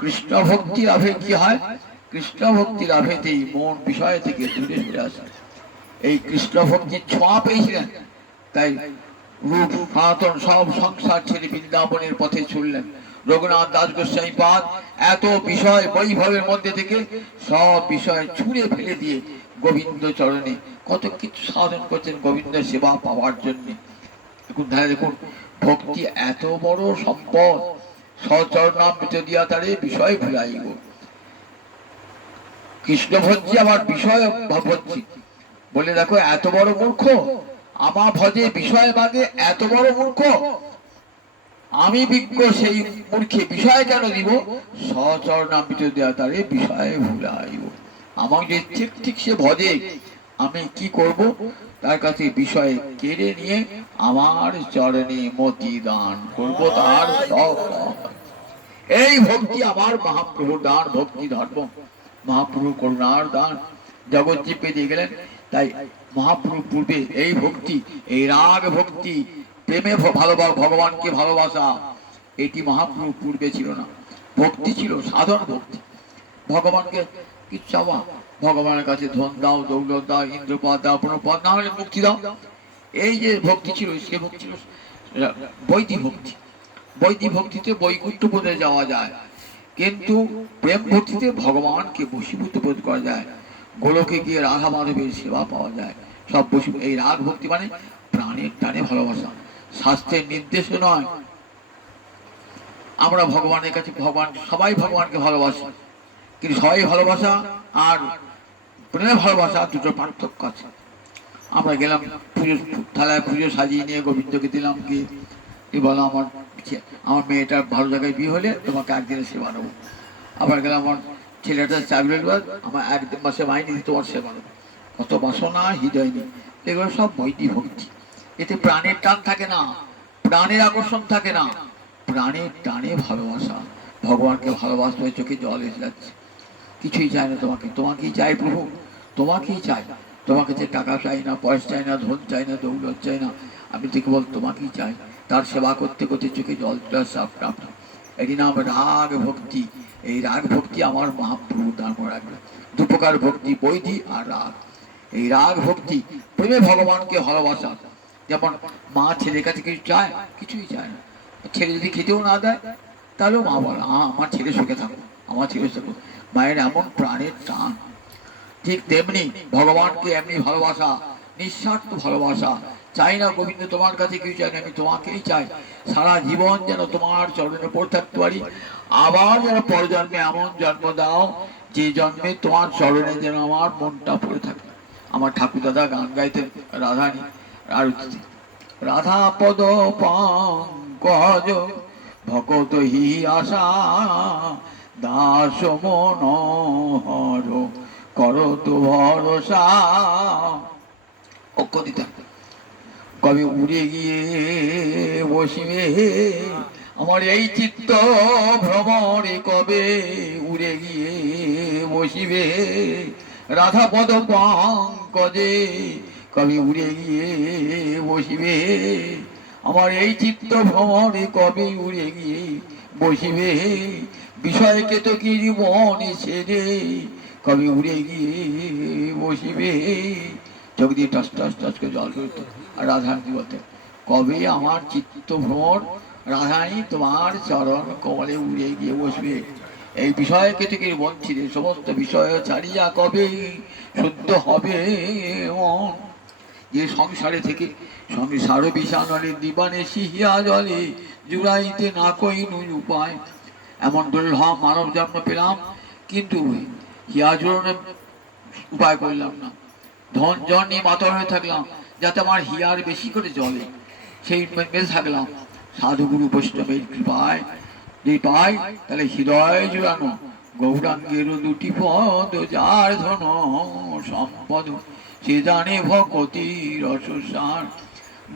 কৃষ্ণ ভক্তি লাভে কি হয়? কৃষ্ণ ভক্তি লাভেতেই মন বিষয় থেকে দূরে সরে আসে। এই কৃষ্ণ ভক্তির ছোঁয়া পেয়েছিলেন, তাই রূপ সনাতন সব সংসার ছেড়ে বৃন্দাবনের পথে চললেন। রঘুনাথ দাস গোস্বামী পাদ এত বিষয় বৈভবের মধ্যে থেকে সব বিষয় ছুঁড়ে ফেলে দিয়ে গোবিন্দ চরণে কত কিছু সাধন করছেন গোবিন্দ সেবা পাওয়ার জন্য। দেখুন দেখুন, ভক্তি এত বড় সম্পদ। সচরণামৃত দিয়া তারে বিষয় ভুলাইব। কৃষ্ণ ভজ্জি আবার বিষয় ভজ্জি বলে, দেখো এত বড় মূর্খ, আমা ভজে বিষয় মাগে এত বড় মূর্খ। আমি বিজ্ঞ সেই মূর্খে বিষয় কেন দিব? সচরণামৃত দিয়া তারে বিষয় ভুলাইব। আমাকে ঠিক ঠিক সে ভজে, আমি কি করব? তার কাছে বিষয় কেড়ে নিয়ে আমার চরণে মতি দান করব, তার সব। এই ভক্তি আমার মহাপ্রভুর দান, ভক্তি ধর্ম মহাপ্রভু করুণার দান। জগৎজীব পেয়ে গেলেন। তাই মহাপ্রভু পূর্বে এই ভক্তি, এই রাগ ভক্তি, প্রেমে ভালোবাসা, ভগবানকে ভালোবাসা, এটি মহাপ্রভু পূর্বে ছিল না। ভক্তি ছিল সাধারণ ভক্তি, ভগবানকে কিছু চাওয়া, ভগবানের কাছে ধন দাও, দৌলত দাও, ইন্দ্রপদ দাও, প্রণপদ না হলে মুক্তি দাও। এই যে ভক্তি ছিল, সে ভক্তি ছিল বৈদিক ভক্তি। বৈদিক ভক্তিতে বৈকুণ্ঠ পদে যাওয়া যায়, কিন্তু প্রেম ভক্তিতে ভগবানকে বশীভূত বোধ করা যায়। গোলকে গিয়ে রাধা মাধবের সেবা পাওয়া যায়। সব বশীভূত। এই রাগ ভক্তি মানে প্রাণের টানে ভালোবাসা, শাস্ত্রের নির্দেশ নয়। আমরা ভগবানের কাছে, ভগবান সবাই ভগবানকে ভালোবাসি, কিন্তু সবাই ভালোবাসা আর প্রেমে ভালোবাসা দুটো পার্থক্য আছে। আমরা গেলাম পুজো থালায়, পুজো সাজিয়ে নিয়ে গোবিন্দকে দিলাম, কি বলো আমার মেয়েটার ভালো জায়গায় বিয়ে হলে তোমাকে একদিনে সেবা নেবো। আবার গেলাম আমার ছেলেটার চাকরি, আমার একদিন মাসে মাইনে দিয়ে তোমার সেবা নেবো। কত বাসনা হৃদয় নেই। এগুলো সব বৈদিক ভক্তি। এতে প্রাণের টান থাকে না, প্রাণের আকর্ষণ থাকে না, প্রাণের টানে ভালোবাসা। ভগবানকে ভালোবাসতে চোখে জল এসে যাচ্ছে। কিছুই চাই না তোমাকে, তোমাকেই চাই প্রভু, তোমাকেই চাই। তোমাকে যে টাকা চাই না, পয়সা চাই না, ধন চাই না, দৌলত চাই না, আমি তো কেবল তোমাকেই চাই। তার সেবা করতে করতে চোখে জল চলে। এটি নাম রাগ ভক্তি। এই রাগ ভক্তি আমার মহাপ্রভু দান করে রাখবে। দুপ্রকার ভক্তি, বৈধি আর রাগ। এই রাগ ভক্তি প্রেমে ভগবানকে ভালোবাসা। যেমন মা ছেলের কাছে কিছু চায়, কিছুই চায় না। ছেলে যদি খেতেও না দেয়, তাহলেও মা বলে আমার ছেলে সুখে থাকো, আমার ছেলে সুখে। মায়ের এমন প্রাণের টান। ঠিক তেমনি ভগবানকে এমনি ভালোবাসা, নিঃস্বার্থ ভালোবাসা। চাই না গোবিন্দ তোমার কাছে কিছু চাই না, আমি তোমাকেই চাই। সারা জীবন যেন তোমার চরণে পড়ে থাকতে পারি। আবার যেন পরজন্মে এমন জন্ম দাও, যে জন্মে তোমার চরণে যেন আমার মনটা পড়ে থাকে। আমার ঠাকুর দাদা গান গাইতেন রাধানী আর রাধা পদ পঙ্কজ ভকত হি আশা দাস মনোহর করত ভরসা। অক্ষ দিতেন, কবে উড়ে গিয়ে বসিবে আমার এই চিত্ত ভ্রমণে, কবে উড়ে গিয়ে বসিবে রাধা পদ পঙ্কজে, কবে উড়ে গিয়ে বসিবে আমার এই চিত্ত ভ্রমণে, কবে উড়ে গিয়ে বসিবে বিষয়কে তো কি মনে ছেড়ে, কবে উড়ে গিয়ে বসিবে। চোখ দিয়ে টস টস টস করে জল করত। আর রাধারানী বলতেন, কবে আমার চিত্ত ভ্রমণ রাধারানী তোমার চরণ কমলে উড়ে গিয়ে বসবে। এই বিষয়কে থেকে বঞ্চিত সমস্ত বিষয় ছাড়িয়া কবে শুদ্ধ হবে মন। যে সংসারে থেকে সংসার বিষানলে দিবানে সিহিয়া জলে জুড়াইতে না কইনু উপায়। এমন দুর্লভ মানব জন্ম পেলাম, কিন্তু হিয়া জোড়নের উপায় করলাম না, ধন জন নিয়ে মাতর হয়ে থাকলাম, যাতে আমার হিয়ার বেশি করে জলে সেই মেরে থাকলাম। সাধুগুরু বৈষ্ণবের কৃপায় যে পাই, তাহলে হৃদয় জুড়ানো গৌরাঙ্গের দুটি পদ, যার ধন সম্পদ সে জানে ভকতি রসসার।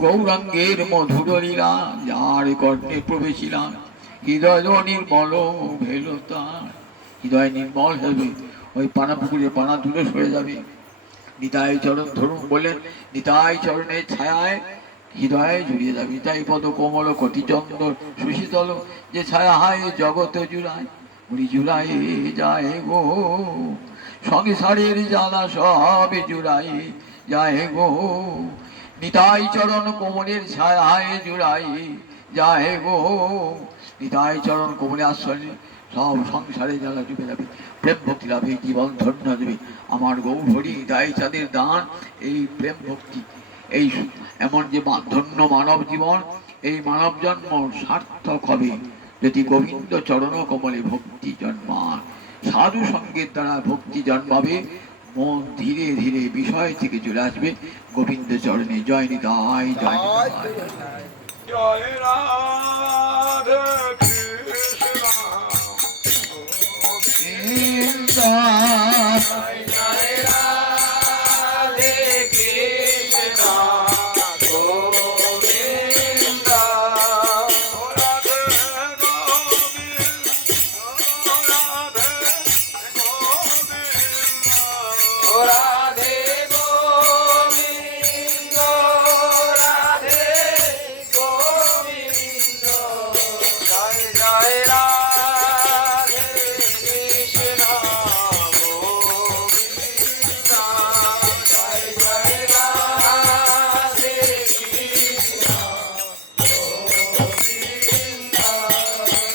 গৌরাঙ্গের মধুর লীলা যার কর্ণে প্রবেশিলাম, হৃদয় নির্মল ভেল তার। হৃদয় নির্মল হবে, ওই পানা পুকুরে পানা তুলে সরে যাবে। নিতাই চরণ ধরুন বলেন, নিতাই চরণের ছায়ায় হৃদয়ে জুড়িয়ে যাবে। নিতাই পদ কোমল কোটি চন্দ্র সুশীতল, যে ছায়া হায় জগত জুড়ায়, উনি জুড়াই যায় গো। সংসারের জ্বালা সব জুড়াই যায় গো, নিতাই চরণ কোমলের ছায়ায় জুড়াই যায় গো। নিতাই চরণ কোমলে আশ্রয় সব সংসারে জ্বালা ডুবে যাবে, প্রেম ভক্তি লাভে জীবন ধন্য দেবে। আমার গৌরহরি হৃদয় চাঁদের দান, এই প্রেম ভক্তি, এই এমন যে ধন্য মানব জীবন, এই মানব জন্ম সার্থক হবে যদি গোবিন্দ চরণ কমলে ভক্তি জন্মান। সাধু সঙ্গের দ্বারা ভক্তি জন্মাবে, মন ধীরে ধীরে বিষয় থেকে চলে আসবে গোবিন্দ চরণে। জয় নিতাই, জয় নিতাই। জয় রাধে কৃষ্ণ, জয় জয় রাধে কৃষ্ণ গোবিন্দ, রাধে গোবিন্দ, রাধে গোবিন্দ, রাধে গোবিন্দ, জয় জয় রাধে কৃষ্ণ গোবিন্দ, জয় জয় রাধে কৃষ্ণ গোবিন্দ,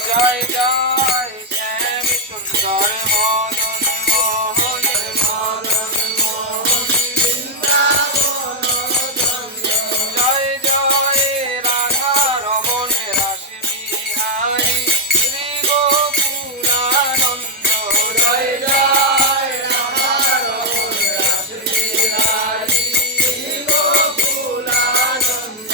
জয় জয় শ্যাম সুন্দর মদন মোহন, মদন মোহন বৃন্দাবন চন্দ্র, জয় জয় রাধা রমণ রাস বিহারী শ্রী গোকুলানন্দ, জয় জয় রাধা রমণ রাস বিহারী শ্রী গোকুলানন্দ,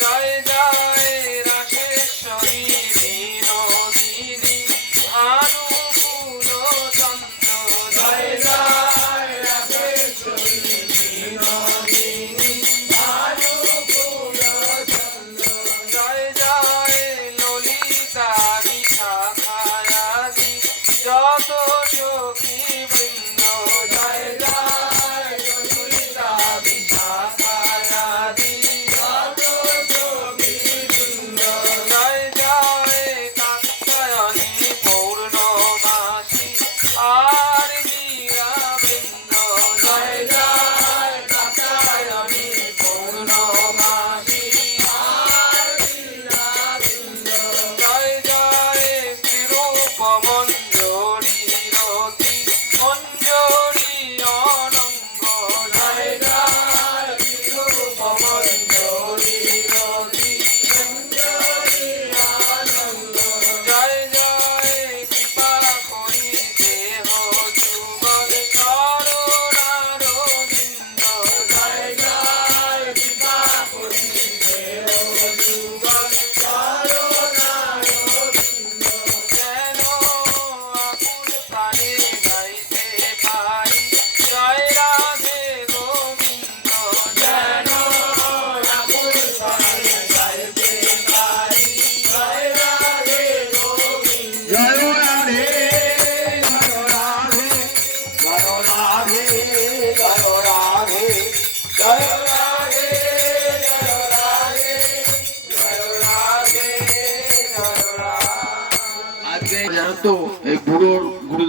জয় জয় রাসেশ্বরী বিনোদিনী ভানুকুল চন্দ্র, জয় জয় রাসেশ্বরী বিনোদিনী ভানুকুল চন্দ্র, জয় জয় ললিতা বিশাখায়াদি যত সখী বৃন্দ, জয় জয় ললিতা বিশাখায়াদি যত সখী বৃন্দ, জয় জয় কাত্যায়নী পৌর্ণমাসী আর বীরা বৃন্দ, জয় জয় কাত্যায়নী পৌর্ণমাসী আর বীরা বৃন্দ, জয় জয় শ্রীরূপ মঞ্জরী রতি মঞ্জরী অনঙ্গ, জয় জয় শ্রীরূপ মঞ্জরী রতি মঞ্জরী অনঙ্গ, জয় জয় কৃপা করি দেহ যুগল চরণার বিন্দ, জয় জয় কৃপা করি দেহ যুগল চরণার বিন্দ, যেন আকুল প্রাণে গাইতে পারি জয় রাধে গোবিন্দ, যেন আকুল প্রাণে গাইতে পারি জয় রাধে গোবিন্দ, জয় রাধে, জয় রাধে, জয় রাধে, জয় রাধে, জয় রাধে, জয় রাধে, জয় রাধে, জয় রাধে। আজকে জানো তো এই বুড়োর গুরু